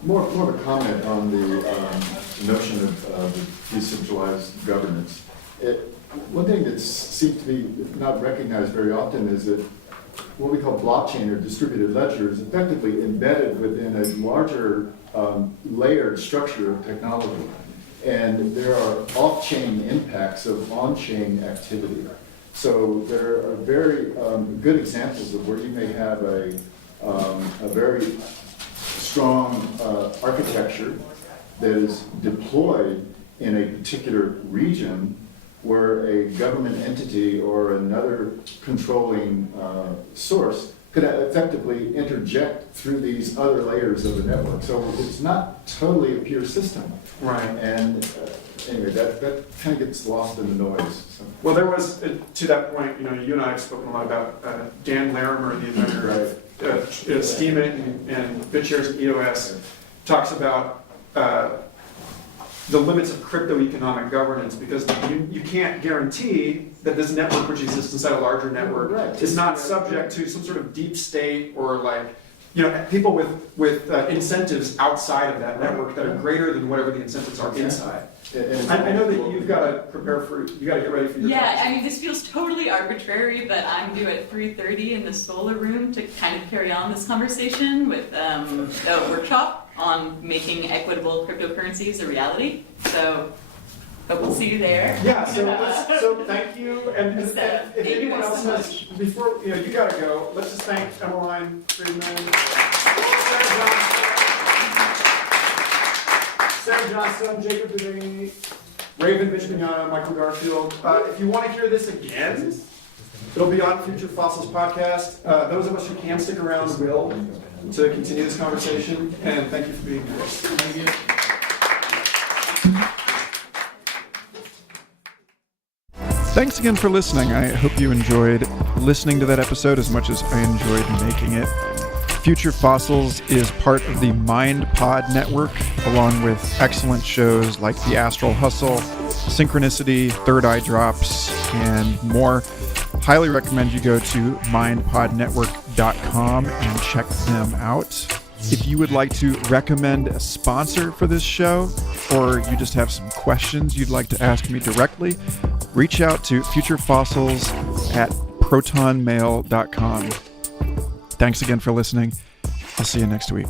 More of a comment on the notion of decentralized governance. One thing that seems to be not recognized very often is that what we call blockchain or distributed ledger is effectively embedded within a larger layered structure of technology. And there are off-chain impacts of on-chain activity. So there are very good examples of where you may have a very strong architecture that is deployed in a particular region where a government entity or another controlling source could effectively interject through these other layers of the network. So it's not totally a pure system. Right. And anyway, that kind of gets lost in the noise. So. Well, there was, to that point, you and I have spoken a lot about Dan Larimer, the inventor of Steemit and BitShares and EOS, talks about the limits of crypto-economic governance, because you can't guarantee that this network, which exists inside a larger network, is not subject to some sort of deep state or people with incentives outside of that network that are greater than whatever the incentives are inside. I know that you've got to prepare you got to get ready for your conference. This feels totally arbitrary, but I'm due at 3:30 in the solar room to kind of carry on this conversation with a workshop on making equitable cryptocurrencies a reality. So, but we'll see you there. Yeah. So thank you. And if anyone else has, before you got to go, let's just thank Emaline, Friedman, Sarah Johnstone, Jacob Devaney, Raven, Mitch, Mignano, Michael Garfield. If you want to hear this again, it'll be on Future Fossils podcast. Those of us who can stick around will, to continue this conversation. And thank you for being here. Thank you. Thanks again for listening. I hope you enjoyed listening to that episode as much as I enjoyed making it. Future Fossils is part of the MindPod network, along with excellent shows like The Astral Hustle, Synchronicity, Third Eye Drops, and more. Highly recommend you go to mindpodnetwork.com and check them out. If you would like to recommend a sponsor for this show, or you just have some questions you'd like to ask me directly, reach out to futurefossils@protonmail.com. Thanks again for listening. I'll see you next week.